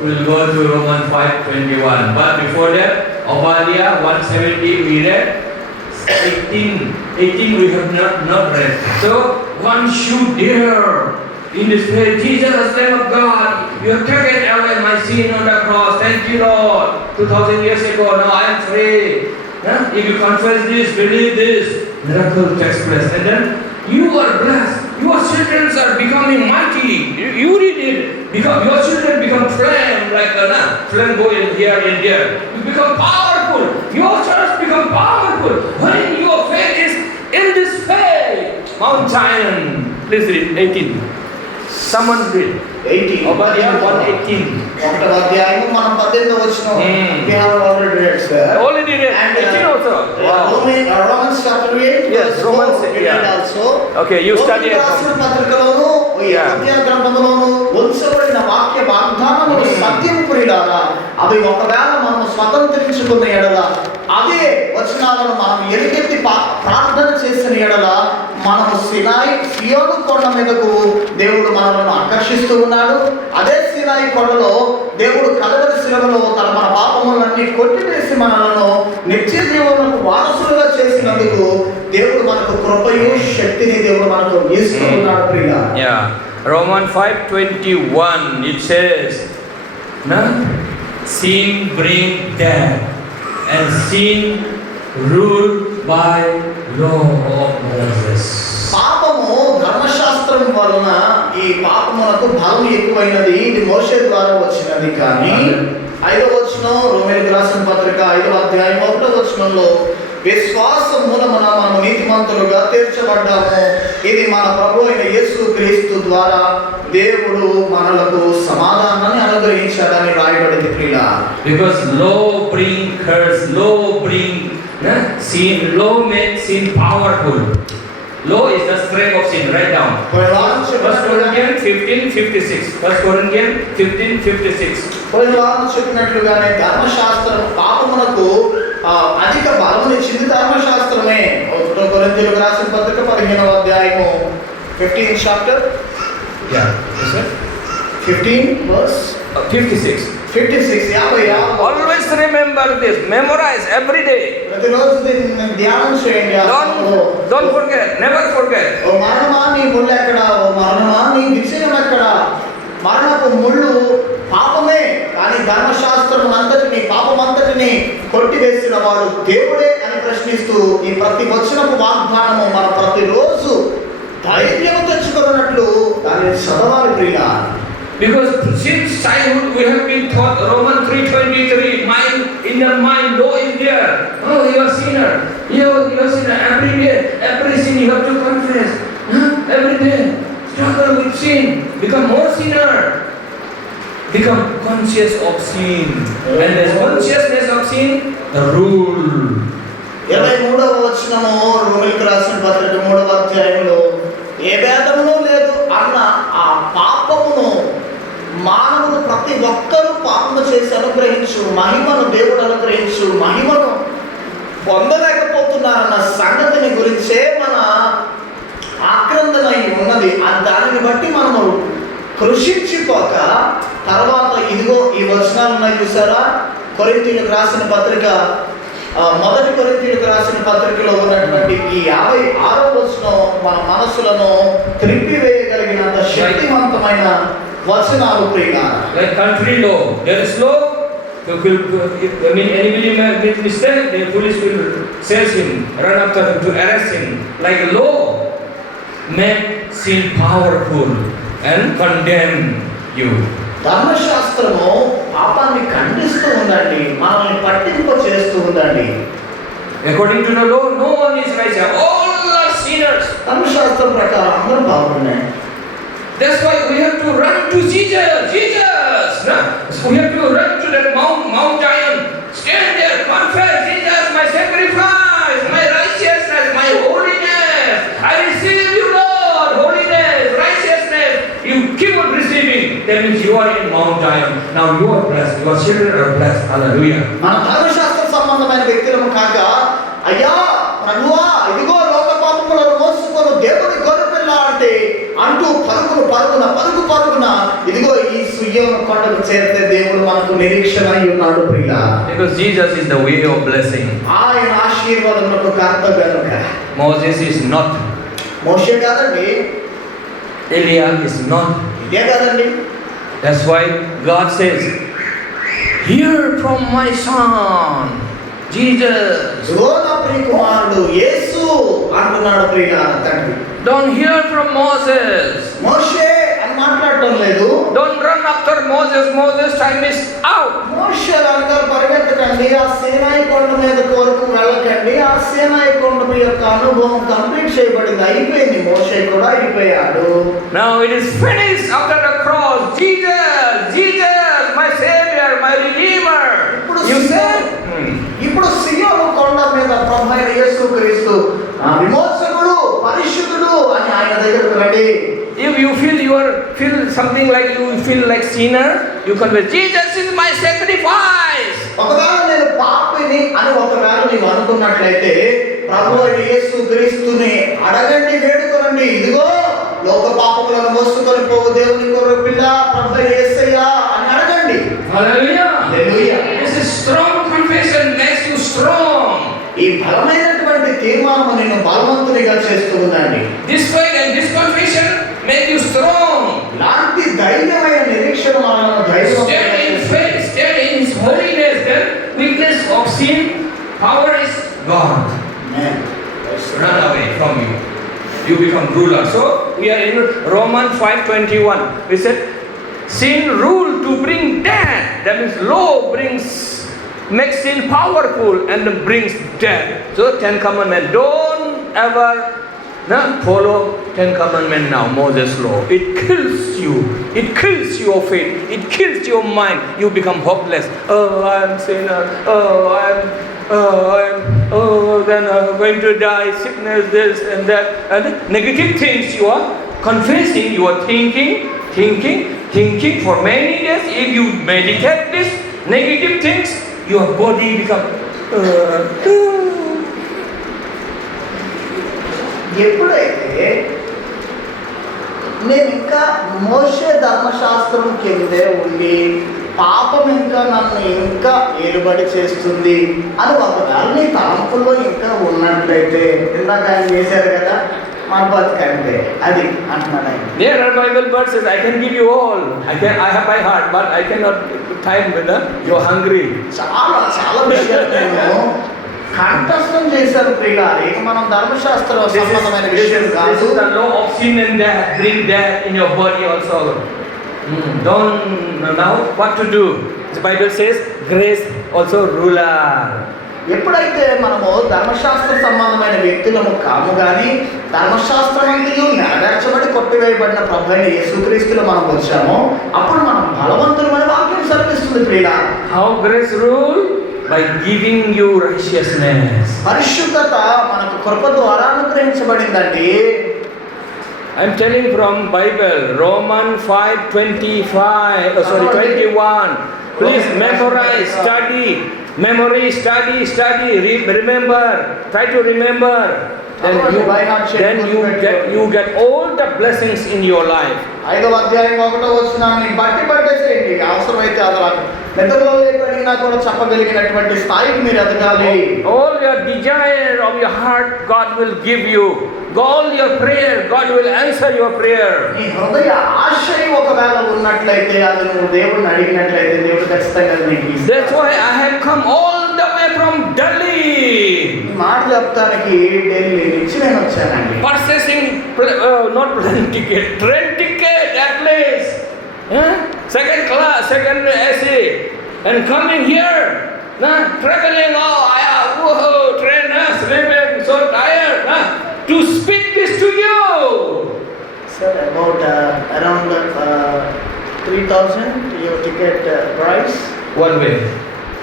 We'll go to Romans 5:21. But before that, Obadiah 1:17 we read. 18 we have not read. So one should dare in this way, Jesus, Lamb of God, you have taken away my sin on the cross. Thank you, Lord. 2000 years ago, now I am free. If you confess this, believe this, miracle takes place. And then you are blessed. Your children are becoming mighty. You read it. Because your children become flame, like a flame going here and there. You become powerful. Your church become powerful. When your faith is in this faith. Mount Zion. Please read 18. Someone read 18. Obadiah 1:18. 1వ అధ్యాయం మనం 18వ వచనం. We have already read, sir. Already read. And 18 also. Wow. Romans chapter 8. Yes, verse Romans 4, we yeah. read also. Okay, you study it. రాసిన పత్రికలోను ఈ Yeah. అధ్యాయ గ్రంథములోను ఉంచబడిన వాక్య వాగ్దానములు సత్యం ప్రియులారా. అవి ఒకవేళ మనం స్వతంత్రించుకున్న ఎడల, అదే వచనాలను మనం ఎలుగెత్తి ప్రార్థన చేసిన ఎడల, మనము సియోను కొండ మీదకు దేవుడు మనలను ఆకర్షిస్తూ ఉన్నాడు. అదే సినాయి కొండలో దేవుడు కలవరి శిలువలో మన పాపములన్నీ కొట్టివేసి మనలను నిత్య జీవనకు వారసులుగా చేసినందుకు దేవుడు మనకు కృపయు శక్తిని దేవుడు మనకు ఇస్తూ ఉన్నాడు ప్రియులా. Yeah. Romans 5:21 it says, sin bring death and sin ruled by law of Moses. పాపము ధర్మశాస్త్రం వలన ఈ పాపమునకు బలం ఎక్కువైనది, ఇది మోషే ద్వారా వచ్చినది. కానీ 5వ వచనం రోమీయులకు రాసిన పత్రిక 5వ అధ్యాయం 1వ వచనంలో విశ్వాసం మూలమున మనము నీతిమంతులుగా తీర్చబడ్డాము, ఇది మన ప్రభు అయిన యేసుక్రీస్తు ద్వారా దేవుడు మనలకు సమాధానాన్ని అనుగ్రహించాడని రాయబడింది ప్రియులా. Because law bring curse, law bring sin, law makes sin powerful. Law is the strength of sin. Write down. 1 Corinthians 15:56. 1 Corinthians 15:56. పోయిన వారం చెప్పినట్లుగానే ధర్మశాస్త్రం పాపమునకు అధిక బలమునిచ్చింది ధర్మశాస్త్రమే. 1 కొరింథీయులకు రాసిన పత్రిక 15వ అధ్యాయము 15th chapter. Yeah. Yes, sir. 15 verse 56. 56. Always remember this. Memorize every day. ప్రతిరోజు దీన్ని ధ్యానం చేయండి. Don't forget. Never forget. ఓ మరణమా నీ ముళ్ళు ఎక్కడ? ఓ మరణమా నీ విజయం ఎక్కడ? మరణపు ముళ్ళు పాపమే, కానీ ధర్మశాస్త్రం అంతటిని పాపమంతటిని కొట్టివేసిన వాడు దేవుడే అని ప్రశ్నిస్తూ ఈ ప్రతి వచనపు వాగ్దానము మన ప్రతిరోజు ధైర్యం తెచ్చుకున్నట్లు దాన్ని చదవాలి ప్రియులా. Because since childhood we have been taught Romans 3:23, mind in the mind, law is there. Oh, you are sinner. You are sinner every day. Every sin you have to confess. Every day, struggle with sin. Become more sinner. Become conscious of sin. And this consciousness of sin, the rule. 23వ వచనము రోమీయులకు రాసిన పత్రిక 3వ అధ్యాయంలో ఏ భేదమును లేదు అన్న ఆ పాపమును మానవుడు ప్రతి ఒక్కరూ పాపము చేసి అనుగ్రహించు మహిమను దేవుడు అనుగ్రహించు మహిమను పొందలేకపోతున్నారన్న సంగతిని గురించే మన ఆక్రందన ఉన్నది. దానిని బట్టి మనము కృషించిపోక తర్వాత ఇదిగో ఈ వచనాలు ఉన్నాయి చూసారా, కొరింథీయులకు రాసిన పత్రిక 1 కొరింథీయులకు రాసిన పత్రికలో ఉన్నటువంటి ఈ 56వ వచనం మన మనసులను త్రిప్పివేయగలిగినంత శక్తివంతమైన వచనాలు ప్రియులారా. Like country law, there is law anybody make mistake, the police will seize him, run after him to arrest him. Like law, make sin powerful and condemn you. ధర్మశాస్త్రము పాపాన్ని ఖండిస్తూ ఉందండి, మనల్ని పట్టింపు చేస్తూ ఉందండి. According to the law, no one is righteous. All are sinners. ధర్మశాస్త్రం ప్రకారం అందరూ బాగున్నాయి. That's why we have to run to Jesus. Jesus. No? We have to run to that Mount Zion. Stand there, confess, Jesus, my sacrifice, my righteousness, my holiness. I receive you, Lord. Holiness, righteousness. You keep on receiving. That means you are in Mount Zion. Now you are blessed. Your children are blessed. Hallelujah. మన ధర్మశాస్త్ర సంబంధమైన వ్యక్తులము కాక, అయ్యా ప్రభువా ఇదిగో లోక పాపములను మోసుకొని దేవుని గొర్రెపిల్ల అంటే అంటూ పరుగున ఇదిగో ఈ సుయ్యోను కొండకు చేరితే దేవుడు మనకు నిరీక్షణ అయి ఉన్నాడు ప్రియులా. Because Jesus is the way of blessing. ఆయన ఆశీర్వాదములకు కర్త గనుక. Moses is not. మోషే కాదండి, Eliah is not. ఇదే కాదండి. That's why God says, hear from my son, Jesus. ఇదిగో నా ప్రియ కుమారుడు యేసు అంటున్నాడు ప్రియులా తండ్రి. Don't hear from Moses. మోషే అని మాట్లాడటం లేదు. Don't run after Moses. Moses time is out. మోషే అందరూ పరిగెత్తకండి, ఆ సీనాయి కొండ మీద వరకు వెళ్ళకండి. ఆ సీనాయి కొండ యొక్క అనుభవం కంప్లీట్ చేయబడింది, అయిపోయింది. మోషే కూడా అయిపోయాడు. Now it is finished after the cross. Jesus, Jesus, my Savior, my Redeemer. You said. ఇప్పుడు సియోను కొండ మీద ప్రభువైన యేసుక్రీస్తు విమోచకుడు, పరిశుద్ధుడు అని ఆయన దగ్గరకు రండి. If you feel something like you feel like sinner, you confess, Jesus is my sacrifice. ఒకవేళ నేను పాపిని అని ఒకవేళ నీవు అనుకున్నట్లయితే ప్రభువైన యేసుక్రీస్తుని అడగండి, వేడుకోనండి. ఇదిగో లోక పాపములను మోసుకొని పోవు దేవుని గొర్రె పిల్ల ప్రభువైన యేసయ్యా అని అడగండి. Hallelujah. Hallelujah. This is strong confession makes you strong. ఈ బలమైనటువంటి తీర్మానం నిన్ను బలవంతునిగా చేస్తూ ఉందండి. This faith and this confession make you strong. ఇలాంటి ధైర్యమైన నిరీక్షణ మనల్ని Stand in faith, stand in His holiness. Then weakness of sin, power is gone. Run away from you. You become ruler. So we are in Romans 5:21. We said, sin rule to bring death. That means law makes sin powerful and brings death. So 10 commandments. Don't ever follow 10 commandments now, Moses' law. It kills you. It kills your faith. It kills your mind. You become hopeless. Oh, I am sinner. Then I'm going to die. Sickness, this and that. And negative things you are confessing. You are thinking for many days. If you meditate this negative things, your body become ఎప్పుడైతే నేను ఇంకా మోషే ధర్మశాస్త్రం కిందే ఉండి పాపం ఇంకా నన్ను ఇంకా ఏలుబడి చేస్తుంది అని ఒకవేళ నీ తలంపుల్లో ఇంకా ఉన్నట్లయితే, ఇందాక ఆయన చేశారు కదా మన బతుకంటే అది అంటున్నాడు ఆయన. There are Bible verses. I can give you all. I have my heart, but I cannot time with you're hungry. చాలా విషయాలు నేను కంఠస్థం చేశారు ప్రియులారా. ఇక మనం ధర్మశాస్త్ర సంబంధమైన విషయం This కాదు. is the law of sin and death. Bring death in your body also. Don't now what to do. The Bible says grace also ruler. ఎప్పుడైతే మనము ధర్మశాస్త్ర సంబంధమైన వ్యక్తులము కాము కానీ ధర్మశాస్త్రమంతయు నెరవేర్చబడి కొట్టివేయబడిన ప్రభువైన యేసుక్రీస్తులో మనం వచ్చామో అప్పుడు మనం బలవంతులమైన వాక్యం సర్పిస్తుంది ప్రియులారా. How grace rule? By giving you righteousness. పరిశుద్ధత మనకు కృప ద్వారా అనుగ్రహించబడిందండి. I'm telling from Bible, Romans 5:25. 21. Please memorize, study. Memory, study. Remember. Try to remember. Then you get all the blessings in your life. 5వ అధ్యాయం 1వ వచనాన్ని బట్టి పట్టేసేయండి. అవసరమైతే అలా మెదడులో లేపడినా కూడా చెప్పగలిగినటువంటి స్థాయికి మీరు ఎదగాలి. All your desire of your heart, God will give you. All your prayer, God will answer your prayer. నీ హృదయ ఆశయం ఒకవేళ ఉన్నట్లయితే అది నువ్వు దేవుడిని అడిగినట్లయితే దేవుడు ఖచ్చితంగా మీకు ఇస్తాను. That's why I have come all the way from Delhi. ఈ మాట చెప్తానికి ఢిల్లీ నుంచి నేను వచ్చానండి. Purchasing, not plane ticket, train ticket at least. Second class, second AC. And coming here, traveling, train, sleeping, so tired, to speak this to you. Sir, about around 3,000 your ticket price. One way.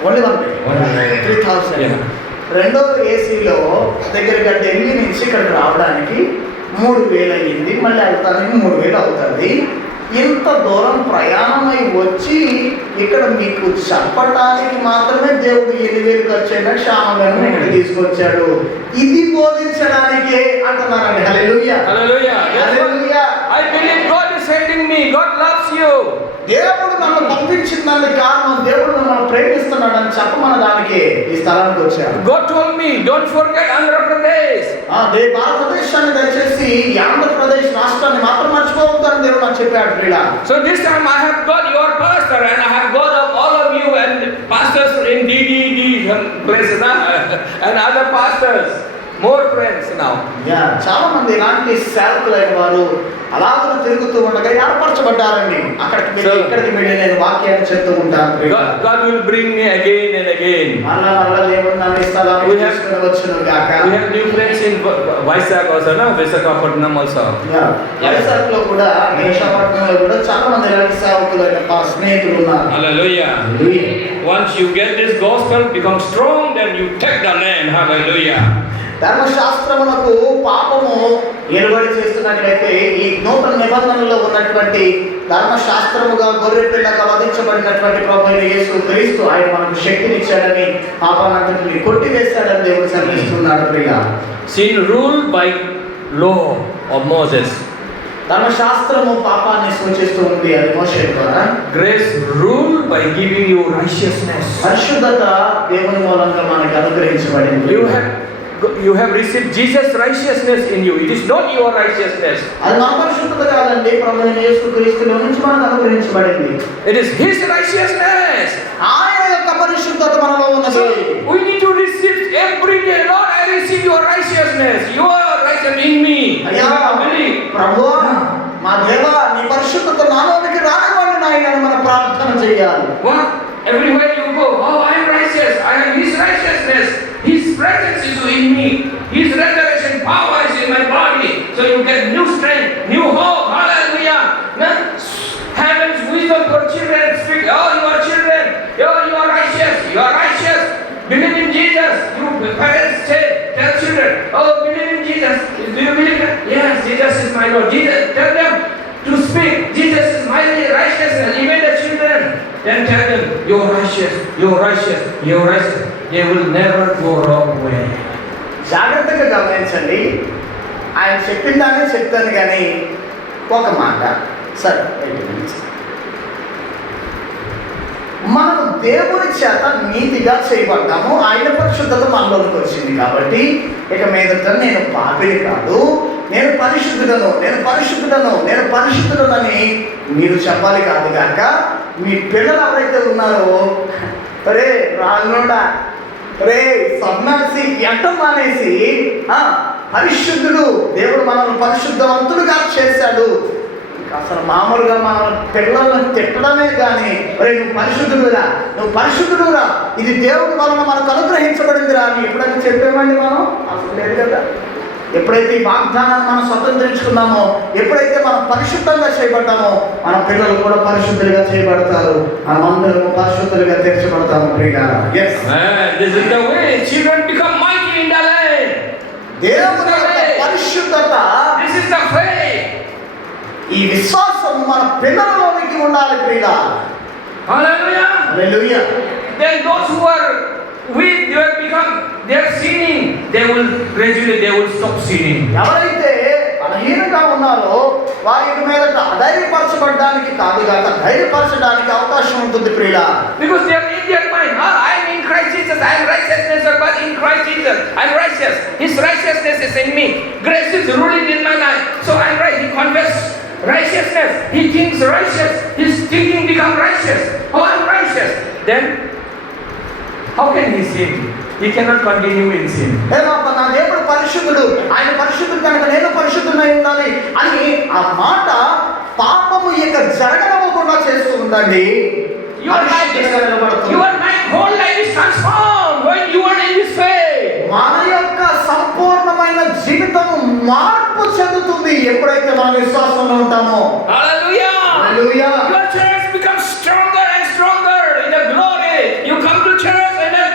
Only one way. One way. 3,000. Yeah. రెండో ఏసీలో దగ్గరగా ఢిల్లీ నుంచి ఇక్కడికి రావడానికి 3,000 అయ్యింది. మళ్ళీ వెళ్తానికి 3,000 అవుతుంది. ఇంత దూరం ప్రయాణమై వచ్చి ఇక్కడ మీకు చెప్పటానికి మాత్రమే దేవుడు 7,000 ఖర్చు అయినా క్షామలను ఇక్కడ తీసుకొచ్చాడు. ఇది బోధించడానికే అంటున్నారండి. హల్లెలూయా, Hallelujah. Hallelujah. I believe God is sending me. God loves you. దేవుడు నన్ను పంపించిందానికి కారణం దేవుడు నన్ను ప్రేమిస్తున్నాడని చెప్పమన్న దానికి ఈ స్థలానికి వచ్చాను. God told me, don't forget Andhra Pradesh. భారతదేశాన్ని దయచేసి ఈ ఆంధ్రప్రదేశ్ రాష్ట్రాన్ని మాత్రం మర్చిపోవద్దని దేవుడు నాకు చెప్పాడు. ప్రియుడా, So this time I have got your pastor and I have got all of you and pastors in DDD places and other pastors. More friends now. చాలా మంది ఇలాంటి సేవకులైన వారు అలాగే తిరుగుతూ ఉండగా ఏర్పరచబడ్డారండి. ఇక్కడికి వెళ్ళి నేను వాక్యాన్ని చెప్తూ ఉంటాను. God will bring me again and again. మళ్ళా దేవుడు నన్ను ఈ స్థలానికి తీసుకుని వచ్చును గాక. We have new friends in Vizag also, no? Visakhapatnam also. వైజాగ్లో కూడా, విశాఖపట్నంలో కూడా చాలా మంది ఇలాంటి సేవకులైన మా స్నేహితులు ఉన్నారు. Hallelujah. Once you get this gospel, become strong, then you take the land. Hallelujah. ధర్మశాస్త్రమునకు పాపము ఎలుబడి చేస్తున్నట్లయితే ఈ నూతన నిబంధనలో ఉన్నటువంటి ధర్మశాస్త్రముగా గొర్రె పిల్లగా వధించబడినటువంటి ప్రభువైన యేసు క్రీస్తు ఆయన మనకు శక్తినిచ్చాడని, పాపానంతటిని కొట్టివేశాడని దేవుడు సెలవిస్తున్నాడు. ప్రియ, Sin ruled by law of Moses. ధర్మశాస్త్రము పాపాన్ని సూచిస్తూ ఉంది, అది మోషే ద్వారా. Grace ruled by giving you righteousness. పరిశుద్ధత దేవుని మూలంగా మనకు అనుగ్రహించబడింది. You have received Jesus' righteousness in you. It is not your righteousness. అది మన పరిశుద్ధత కాదండి, ప్రభువైన యేసు క్రీస్తులో నుంచి మనకు అనుగ్రహించబడింది. It is His righteousness. ఆయన యొక్క పరిశుద్ధత మనలో ఉన్నది. So we need to receive every day. Lord, I receive your righteousness. You are righteous in me. అయ్యా ప్రభువా, మా దేవా, నీ పరిశుద్ధత నాలోనికి రానివ్వండి నాయన అని మనం ప్రార్థన చేయాలి. What? Everywhere you go, oh, I am righteous. I am His righteousness. His presence is in me. His resurrection power is in my body. So you get new strength, new hope. Hallelujah. Heaven's wisdom for children. Speak. Oh, you are children. Oh, you are righteous. You are righteous. Believe in Jesus. You parents say, tell children, oh, believe in Jesus. Do you believe that? Yes, Jesus is my Lord. Jesus, tell them to speak. Jesus is my righteousness. Even the children. Then tell them, you're righteous. You're righteous. You're righteous. They will never go wrong way. జాగ్రత్తగా గమనించండి. ఆయన చెప్పిన దాన్ని చెప్తాను కానీ ఒక మాట సరే, మనం దేవుని చేత నీతిగా చేయబడ్డాము. ఆయన పరిశుద్ధత మనలోకి వచ్చింది కాబట్టి ఇక మీదట నేను పాపిని కాదు, నేను పరిశుద్ధుడను, నేను పరిశుద్ధుడను, నేను పరిశుద్ధుడనని మీరు చెప్పాలి. కాదు కాక మీ పిల్లలు ఎవరైతే ఉన్నారో, రే రాళ్ళోడా, రే సన్నాసి ఎంట మానేసి పరిశుద్ధుడు, దేవుడు మనల్ని పరిశుద్ధవంతుడుగా చేశాడు. అసలు మామూలుగా మన పిల్లలను తిట్టడమే కానీ, రే నువ్వు పరిశుద్ధుడురా, నువ్వు పరిశుద్ధుడురా, ఇది దేవుడి వలన మనకు అనుగ్రహించబడిందిరా అని ఎప్పుడైనా చెప్పామండి మనం? అసలు లేదు కదా. ఎప్పుడైతే ఈ వాగ్దానాన్ని మనం స్వతంత్రించుకున్నామో, ఎప్పుడైతే మనం పరిశుద్ధంగా చేయబడ్డామో, మన పిల్లలు కూడా పరిశుద్ధులుగా చేయబడతారు, మనమందరం పరిశుద్ధులుగా తీర్చబడతాము. ప్రియులారా, yes, this is the way children become mighty in the land. దేవుని యొక్క పరిశుద్ధత, this is the faith. ఈ విశ్వాసం మన పిల్లలలోనికి ఉండాలి. ప్రియులారా, Hallelujah. Hallelujah. Then those who are weak, they have become, they are sinning. They will gradually stop sinning. ఎవరైతే బలహీనంగా ఉన్నారో వారి మీద అధైర్యపరచబడడానికి కాదు కాక ధైర్యపరచడానికి అవకాశం ఉంటుంది. ప్రియులా, because they are in their mind, I am in Christ Jesus, I am righteousness, but in Christ Jesus I am righteous. His righteousness is in me. Grace is ruling in my life, so I am right. He confesses righteousness. He thinks righteous. His thinking become righteous. Oh, I am righteous. then how can he sin? He cannot continue in sin. ఏమప్ప నా దేవుడు పరిశుద్ధుడు, ఆయన పరిశుద్ధుడు కనుక నేను పరిశుద్ధుడై ఉండాలి అని ఆ మాట పాపము ఇక జరగనివ్వకుండా చేస్తూ ఉందండి. Your whole life is transformed when you are in this faith. మన యొక్క సంపూర్ణమైన జీవితం మార్పు చెందుతుంది ఎప్పుడైతే మన విశ్వాసంలో ఉంటామో. Hallelujah. Hallelujah. Your church becomes stronger and stronger in the glory. You come to church and then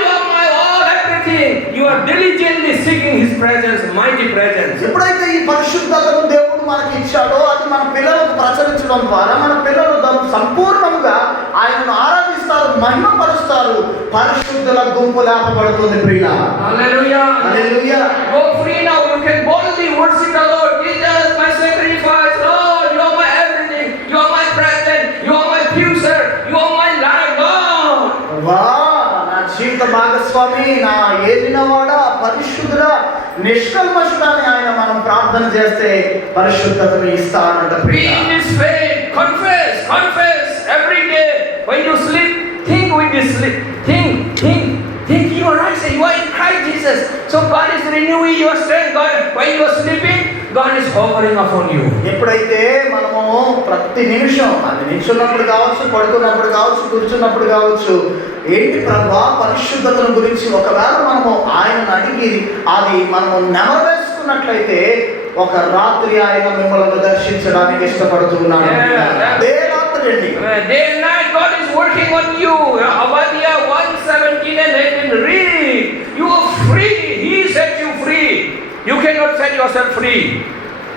you are my all everything. You are diligently seeking His presence, mighty presence. ఎప్పుడైతే ఈ పరిశుద్ధతను దేవుడు మనకి ఇచ్చాడో అది మన పిల్లలకు ప్రచురించడం ద్వారా మన పిల్లలు సంపూర్ణంగా ఆయనను ఆరాధిస్తారు, మహిమపరుస్తారు. పరిశుద్ధుల గుంపు లేపబడుతుంది ప్రియుల. Hallelujah. Hallelujah. Go free now. You can boldly worship the Lord. Jesus, my sacrifice. Lord, you are my everything. You are my present. You are my future. You are my life. Lord. వా నా జీవిత భాగస్వామి, నా ఏలినవాడా, పరిశుద్ధుడా, నిష్కల్మషుడా అని ఆయన మనం ప్రార్థన చేస్తే పరిశుద్ధతను ఇస్తానంట Be ప్రియుల. in this faith. Confess every day. When you sleep, think with this sleep. Think you are right. Say you are in Christ Jesus. So God is renewing your strength. God, when you are sleeping, God is hovering upon you. ఎప్పుడైతే మనము ప్రతి నిమిషం అది నిల్చున్నప్పుడు కావచ్చు, పడుకున్నప్పుడు కావచ్చు, కూర్చున్నప్పుడు కావచ్చు, ఏంటి ప్రభా పరిశుద్ధతను గురించి ఒకవేళ మనము ఆయనను అడిగి అది మనము నెమవేసుకున్నట్లయితే ఒక రాత్రి ఆయన మిమ్మల్ని దర్శించడానికి ఇష్టపడుతున్నాడు. అదే రాత్రి అండి. Day and night God is working on you. Obadiah 1:17 and 18. Read. You are free. He set you free. You cannot set yourself free.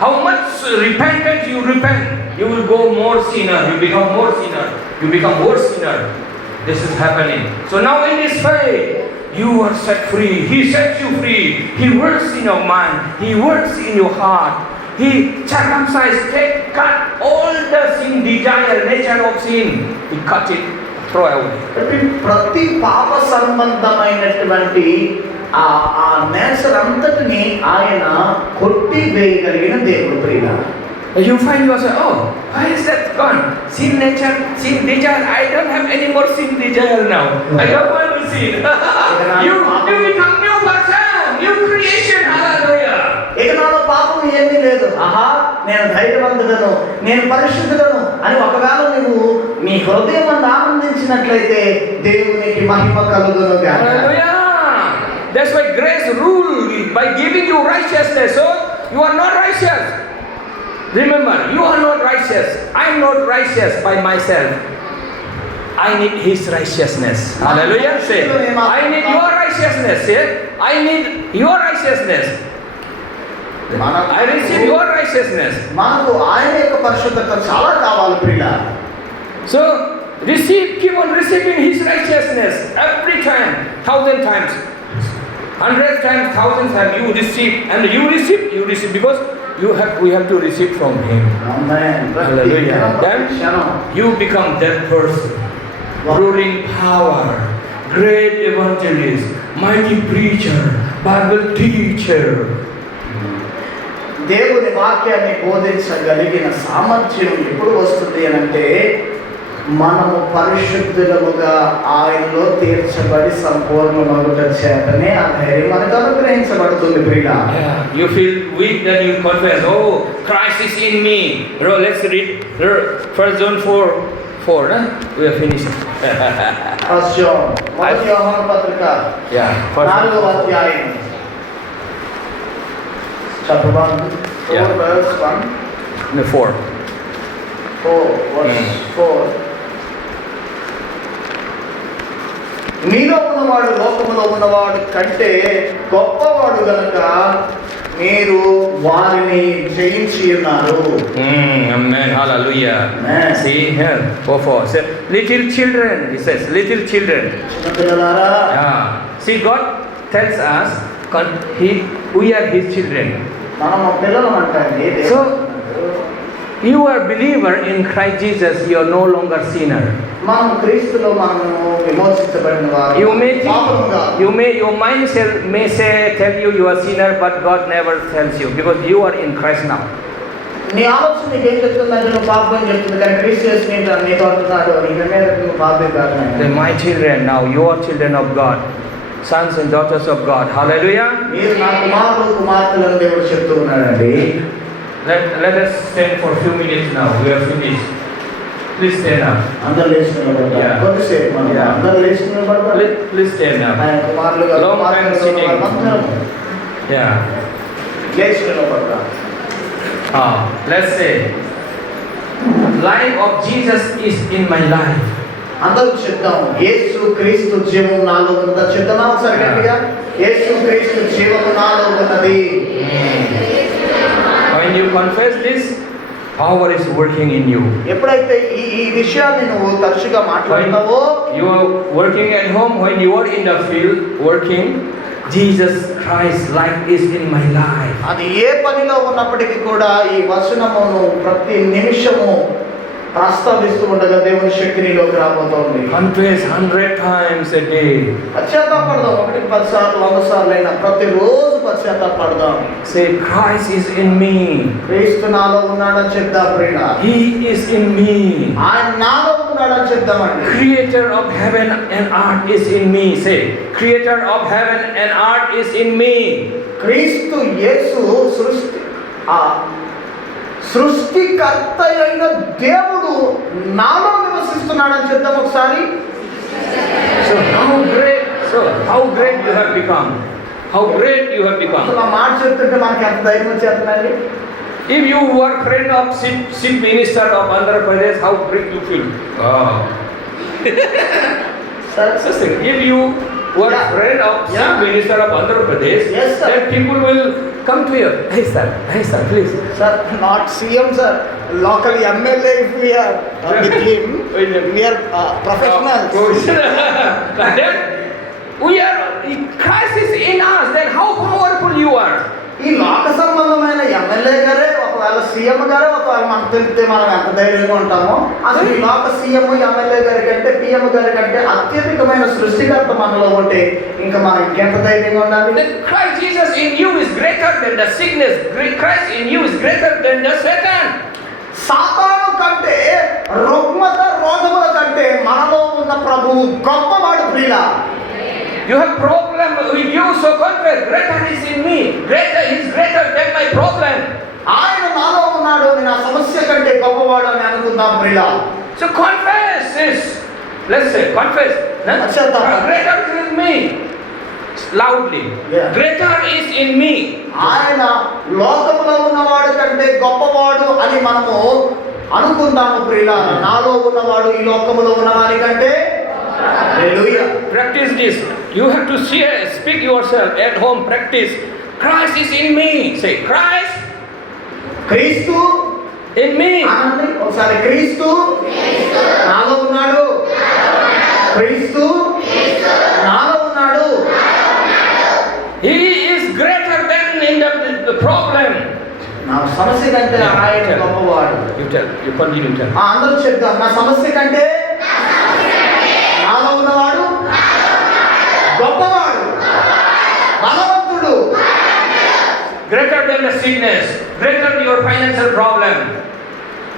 How much repentance you repent, you will go more sinner. You become more sinner. You become worse sinner. This is happening. So now in this faith, you are set free. He sets you free. He works in your mind. He works in your heart. He circumcised, cut all the sin desire, nature of sin. He cut it, throw away. ప్రతి పాప సంబంధమైనటువంటి ఆ nature అంతటిని ఆయన కొట్టి వేయగలిగిన దేవుడు ప్రియుల. You find yourself, oh, why is that gone? Sin nature, sin desire. I don't have any more sin desire now. I don't want to sin. you become new person, new creation. Hallelujah. ఇక నాలో పాపం ఏమీ లేదు, ఆహా నేను ధైర్యవంతుడను, నేను పరిశుద్ధుడను అని ఒకవేళ నువ్వు నీ హృదయం ఆనందించినట్లయితే దేవునికి మహిమ కలుగును గాక. Hallelujah. That's why grace rule by giving you righteousness. So you are not righteous. Remember, you are not righteous. I am not righteous by myself. I need His righteousness. Hallelujah. Say, I need your righteousness. Say, I need your righteousness. I receive your righteousness. మనకు ఆయన యొక్క పరిశుద్ధత చాలా కావాలి ప్రియుల. So keep on receiving His righteousness every time, 1,000 times, 100 times, 1,000 times. You receive because we have to receive from Him. Amen. Hallelujah. Then you become that person, ruling power, great evangelist, mighty preacher, Bible teacher. దేవుని వాక్యాన్ని బోధించగలిగిన సామర్థ్యం ఎప్పుడు వస్తుంది అంటే మనము పరిశుద్ధులముగా ఆయనలో తీర్చబడి సంపూర్ణమగుట చేతనే ఆ ధైర్యం మనకు అనుగ్రహించబడుతుంది ప్రియుల. You feel weak, then you confess, oh, Christ is in me. Let's read 1 John 4. We are finished. First John మొదటి యోహాను పత్రిక 4వ అధ్యాయం chapter 1 verse 1 No, 4 verse 4. మీలో ఉన్నవాడు లోకములో ఉన్నవాడు కంటే గొప్పవాడు గనుక మీరు వారిని జయించి ఉన్నారు. Amen. Hallelujah. Amen. See here. 4. Say, little children. He says, little children. చిన్నపిల్లలారా, See, God tells us we are His children. మనం పిల్లలు అంటాండి. So, you are believer in Christ Jesus. You are no longer sinner. మనం క్రీస్తులో మనము విమోచించబడిన వారు. Your mind may tell you are sinner, but God never tells you because you are in Christ now. నీ ఆలోచన నీకేం చెప్తుందంటే నువ్వు పాపం అని చెప్తుంది, కానీ క్రీస్తు యేసు నీతో అంటున్నాడు ఇక మీద నువ్వు పాపే కాదు నాయనా. Then my children, now you are children of God, sons and daughters of God. Hallelujah. మీరు నా కుమారులు కుమార్తెలను దేవుడు చెప్తూ ఉన్నాడండి. Let us stand for a few minutes now. We are finished. Please stand up. అందరు లేచి నిలబడతారు. Yeah. కొద్దిసేపు మనం Yeah. అందరు లేచి నిలబడతారు. Please stand up. ఆయన కుమారులుగా Long time కుమార్తెలుగా sitting. మనమందరం Yeah. లేచి నిలబడతాం. Let's say, life of Jesus is in my life. అందరూ చెప్తాం, యేసు క్రీస్తు జీవం నాలో ఉన్నదా చెప్తామా ఒకసారి గట్టిగా? యేసు క్రీస్తు జీవము నాలో ఉన్నది. When you confess this, power is working in you. ఎప్పుడైతే ఈ విషయాన్ని నువ్వు తరచుగా మాట్లాడతావో, You are working at home, when you are in the field working, Jesus Christ life is in my life. అది ఏ పనిలో ఉన్నప్పటికీ కూడా ఈ వచనమును ప్రతి నిమిషము ప్రస్తావిస్తూ ఉండగా దేవుని శక్తి నీలోకి రాబోతోంది. Confess 100 times a day. పశ్చాత్తాపడదాం. 1 10 సార్లు 100 సార్లు అయినా ప్రతిరోజు పశ్చాత్తాపడదాం. Say, Christ is in me. క్రీస్తు నాలో ఉన్నాడని చెప్దాం ప్రియుడా. He is in me. ఆయన నాలో ఉన్నాడని చెప్దామండి. Creator of heaven and earth is in me. Say, Creator of heaven and earth is in me. క్రీస్తు యేసు సృష్టికర్త అయిన దేవుడు నాలో నివసిస్తున్నాడని చెప్దాం ఒకసారి. So how great you have become. How great you have become. అసలు ఆ మాట చెప్తుంటే మనకి ఎంత ధైర్యం వచ్చేస్తుందండి. If you were friend of chief minister of Andhra Pradesh, how great you feel. Wow. Sister, if you were Yeah. friend of Yeah. chief minister of Andhra Pradesh, Yes, sir. then people will come to you. Hey sir, please. Sir not CM sir, local MLA if we are with him we are professionals. Then we are, Christ is in us, then how powerful you are. ఈ లోక సంబంధమైన MLA గారే ఒకవేళ CM గారే ఒకవేళ మనకు తెలిస్తే మనం ఎంత ధైర్యంగా ఉంటామో, అసలు ఈ లోక సీఎం ఎమ్మెల్యే గారి కంటే పిఎం గారి కంటే అత్యధికమైన సృష్టికర్త మనలో ఉంటే ఇంకా మనం ఇంకెంత ధైర్యంగా ఉండాలి. Then Christ Jesus in you is greater than the sickness. Christ in you is greater than the Satan. సాతాను కంటే రుగ్మత రోగముల కంటే మనలో ఉన్న ప్రభువు గొప్పవాడు ప్రియులా. You have problem with you, so confess. Greater is in me. Greater is greater than my problem. ఆయన నాలో ఉన్నాడు, నేను ఆ సమస్య కంటే గొప్పవాడు అని అనుకుందాం ప్రియులా. So confess this. Let's say confess. Greater is in me. Loudly. Yeah. Greater is in me. ఆయన లోకములో ఉన్నవాడు కంటే గొప్పవాడు అని మనము అనుకుందాము ప్రియులా. నాలో ఉన్నవాడు ఈ లోకములో ఉన్నవాడి కంటే. హల్లెలూయా. Practice this. You have to speak yourself at home. Practice. Christ is in me. Say Christ. క్రీస్తు In me. అనండి ఒకసారి. క్రీస్తు నాలో ఉన్నాడు. క్రీస్తు నాలో ఉన్నాడు. He is greater than in the problem. నా సమస్య కంటే ఆయన గొప్పవాడు. You tell. You continue tell. అందరూ చెప్తాం, నా సమస్య కంటే నాలో ఉన్నవాడు గొప్పవాడు, బలవంతుడు. Greater than the sickness. Greater than your financial problem.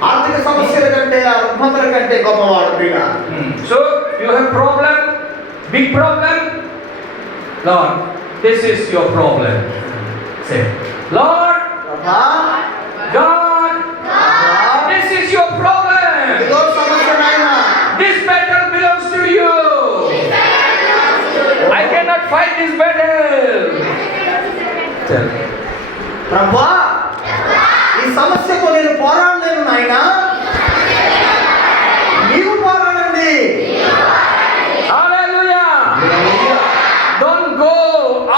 ఆర్థిక సమస్యల కంటే ఆ రుగ్మతల కంటే గొప్పవాడు ప్రియుడా. So you have problem, big problem. Lord, this is your problem. Say, Lord, God, this is your problem. ఇదో సమస్య నాయనా. This battle belongs to you. I cannot fight this battle. Tell. ప్రభువా, ఈ సమస్యతో నేను పోరాడలేను నాయనా, నీవు పోరాడండి. Hallelujah. Don't go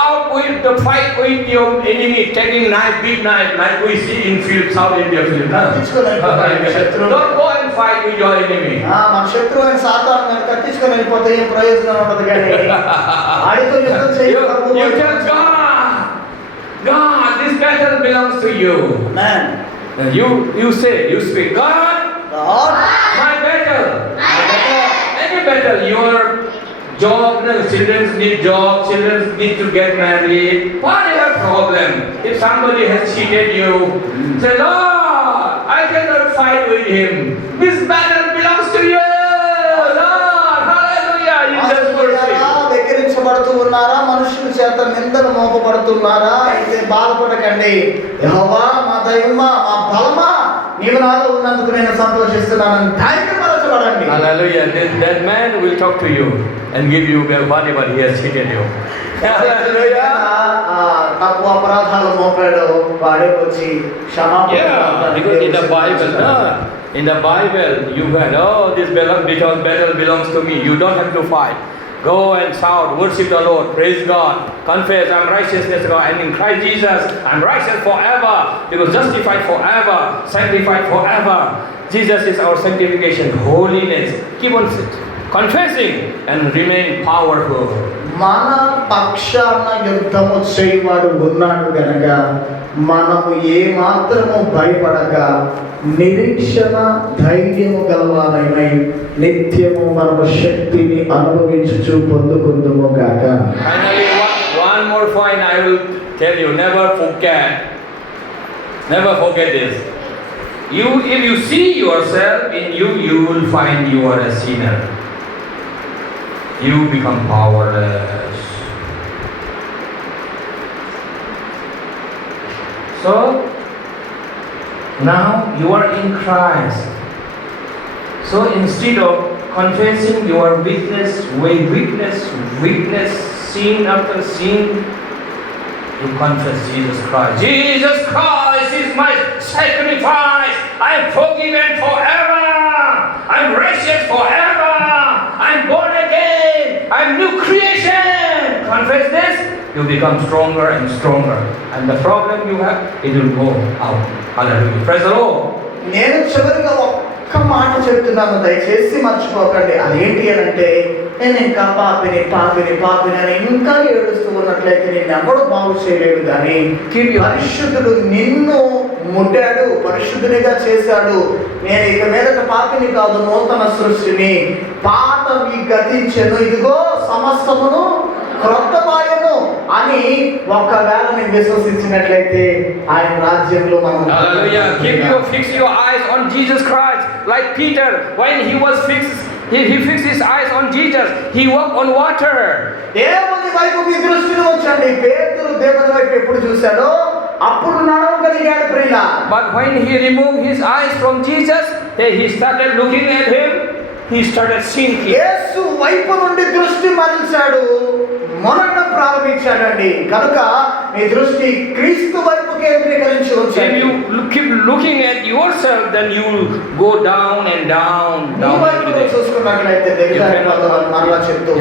out with the fight with your enemy, taking knife, big knife, like we see in field, South India field. Don't go and fight with your enemy. మన శత్రువు అయిన సాతాను కట్టించుకొని వెళ్ళిపోతే ఏం ప్రయోజనం ఉండదు. కానీ ఆడితో యుద్ధం చేయాలి. You tell God, this battle belongs to you. Man, And you speak, God, my battle. Any battle, your job, children need job, children need to get married, whatever problem. If somebody has cheated you, say, Lord, I cannot fight with him. This battle belongs to you, Lord. Hallelujah. You just worship. వెక్కిరించబడుతూ ఉన్నారా, మనుషుల చేత నిందలు మోపబడుతున్నారా, అయితే బాధపడకండి. యెహోవా మా దైవమా, మా బలమా, నీవు నాలో ఉన్నందుకు నేను సంతోషిస్తున్నానని ధైర్యపరచబడండి. Hallelujah. That man will talk to you and give you whatever he has cheated you. Hallelujah. తప్పు అపరాధాలు మోపాడు వాడే వచ్చి క్షమాపణ. Yeah, because in the Bible, in the Bible, you had, this battle belongs to me. You don't have to fight. Go and shout, worship the Lord, praise God, confess, I'm righteousness God, and in Christ Jesus, I'm righteous forever, because justified forever, sanctified forever. Jesus is our sanctification, holiness. Keep on confessing and remain powerful. మన పక్షాన యుద్ధము చేయవాడు ఉన్నాడు గనక మనము ఏ మాత్రము భయపడక నిరీక్షణ ధైర్యము గలవారై నిత్యము మనము శక్తిని అనుభవించుచు పొందుకుందుము గాక. Finally, one more point I will tell you, never forget this. If you see yourself in you will find you are a sinner. You become powerless. So now you are in Christ. So instead of confessing your weakness, sin after sin, you confess Jesus Christ. Jesus Christ is my sacrifice. I am forgiven forever. I am righteous forever. I am born again. I am new creation. Confess this, you become stronger and stronger. And the problem you have, it will go out. Hallelujah. Praise the Lord. నేను చివరిగా ఒక్క మాట చెప్తున్నాను, దయచేసి మర్చిపోకండి. అదేంటి అని అంటే, నేను ఇంకా పాపిని అని ఇంకా ఏడుస్తూ ఉన్నట్లయితే నేను ఎవడు బాగు చేయలేడు. కానీ పరిశుద్ధుడు నిన్ను ముట్టాడు, పరిశుద్ధునిగా చేశాడు. నేను ఇక మీదట పాపిని కాదు, నూతన సృష్టిని, పాతవి గతించెను, ఇదిగో సమస్తమును క్రొత్తమాయను అని ఒకవేళ నేను విశ్వసించినట్లయితే ఆయన రాజ్యంలో మనం. Hallelujah. Fix your eyes on Jesus Christ, like Peter when he was fixed. He fixed his eyes on Jesus. He walked on water. దేవుని వైపు మీ దృష్టిని ఉంచండి. పేతురు దేవుని వైపు ఎప్పుడు చూశాడో అప్పుడు నడవగలిగాడు ప్రియులా. But when he removed his eyes from Jesus, he started looking at him. He started sinking. యేసు వైపు నుండి దృష్టి మరల్చాడు, మునగడం ప్రారంభించాడండి. కనుక మీ దృష్టి క్రీస్తు వైపు కేంద్రీకరించి ఉంచండి. If you keep looking at yourself, then you will go down and down. చూసుకున్నట్లయితే మరలా చెప్తూ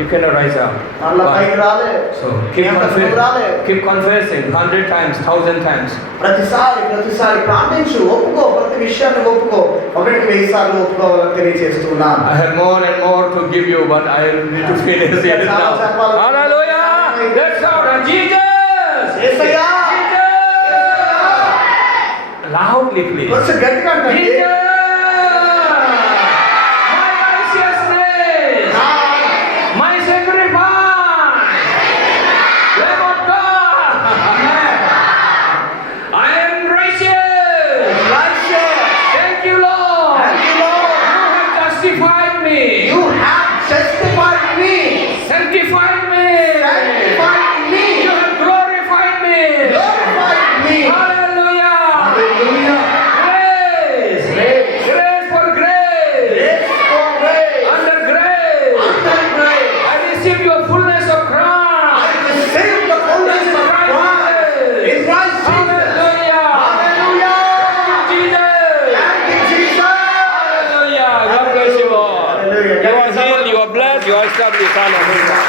you cannot rise up. మరలా పైకి రాలే. So keep confessing 100 times, 1000 times. ప్రతిసారి ప్రార్థించు, ఒప్పుకో, ప్రతి విషయాన్ని ఒప్పుకో. 1,000 సార్లు ఒప్పుకోవాలని తెలియజేస్తున్నాను. I have more and more to give you, but I need to finish it now. Hallelujah! Let's shout at Jesus! Yesayya! Loudly, please. కొంచెం గట్టిగా అంటే Jesus! My righteousness! My sacrifice! Lamb of God! I am righteous! Thank you, Lord! You have justified me! You have justified me. Sanctified me! You have glorified me! Hallelujah! Grace for grace! Under grace! I receive your fullness of Christ! In Christ Jesus. Hallelujah! Hallelujah. Jesus! Hallelujah! God bless you all. Hallelujah. You are healed, you are blessed, you are established. Hallelujah!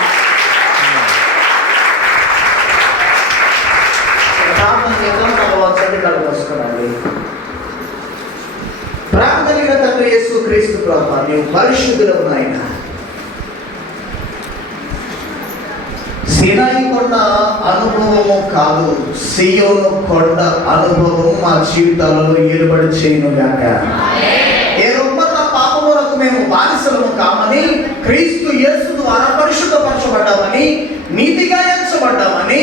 ప్రార్థన చేద్దాం. భగవంతుడి కళ్ళు మూసుకోనండి. ప్రేమ కలిగిన తండ్రి యేసు క్రీస్తు ప్రభువా, నీవు పరిశుద్ధుడవు నాయన. సీనాయి కొండ అనుభవము కాదు, సీయోను కొండ అనుభవం మా జీవితాలలో ఏర్పడి చేయను గాక. ఏ రొమ్మత పాపములకు మేము బానిసలము కామని, క్రీస్తు యేసు ద్వారా పరిశుద్ధపరచబడ్డామని, నీతిగా ఎంచబడ్డామని,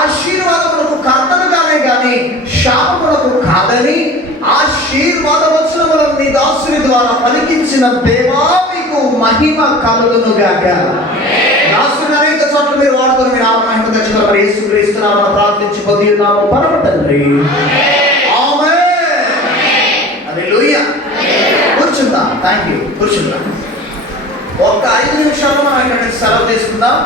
ఆశీర్వాదములకు కర్తలుగానే గాని శాపములకు కాదని, ఆశీర్వాద వచనములను నీ దాసుని ద్వారా పలికించిన దేవా మీకు మహిమ కలుగును గాక. దాసుని అనేక చోట్ల మీరు వాడుకొని మీ నామ మహిమ తెచ్చుకోవాలి. యేసుక్రీస్తు నామమున ప్రార్థించి పొందియున్నాము పరమ తండ్రి. ఆమేన్. హల్లెలూయా. కూర్చుందాం. Thank you. కూర్చుందాం. ఒక్క 5 నిమిషాల్లో మనం ఇక్కడ సెలవు తీసుకుందాం.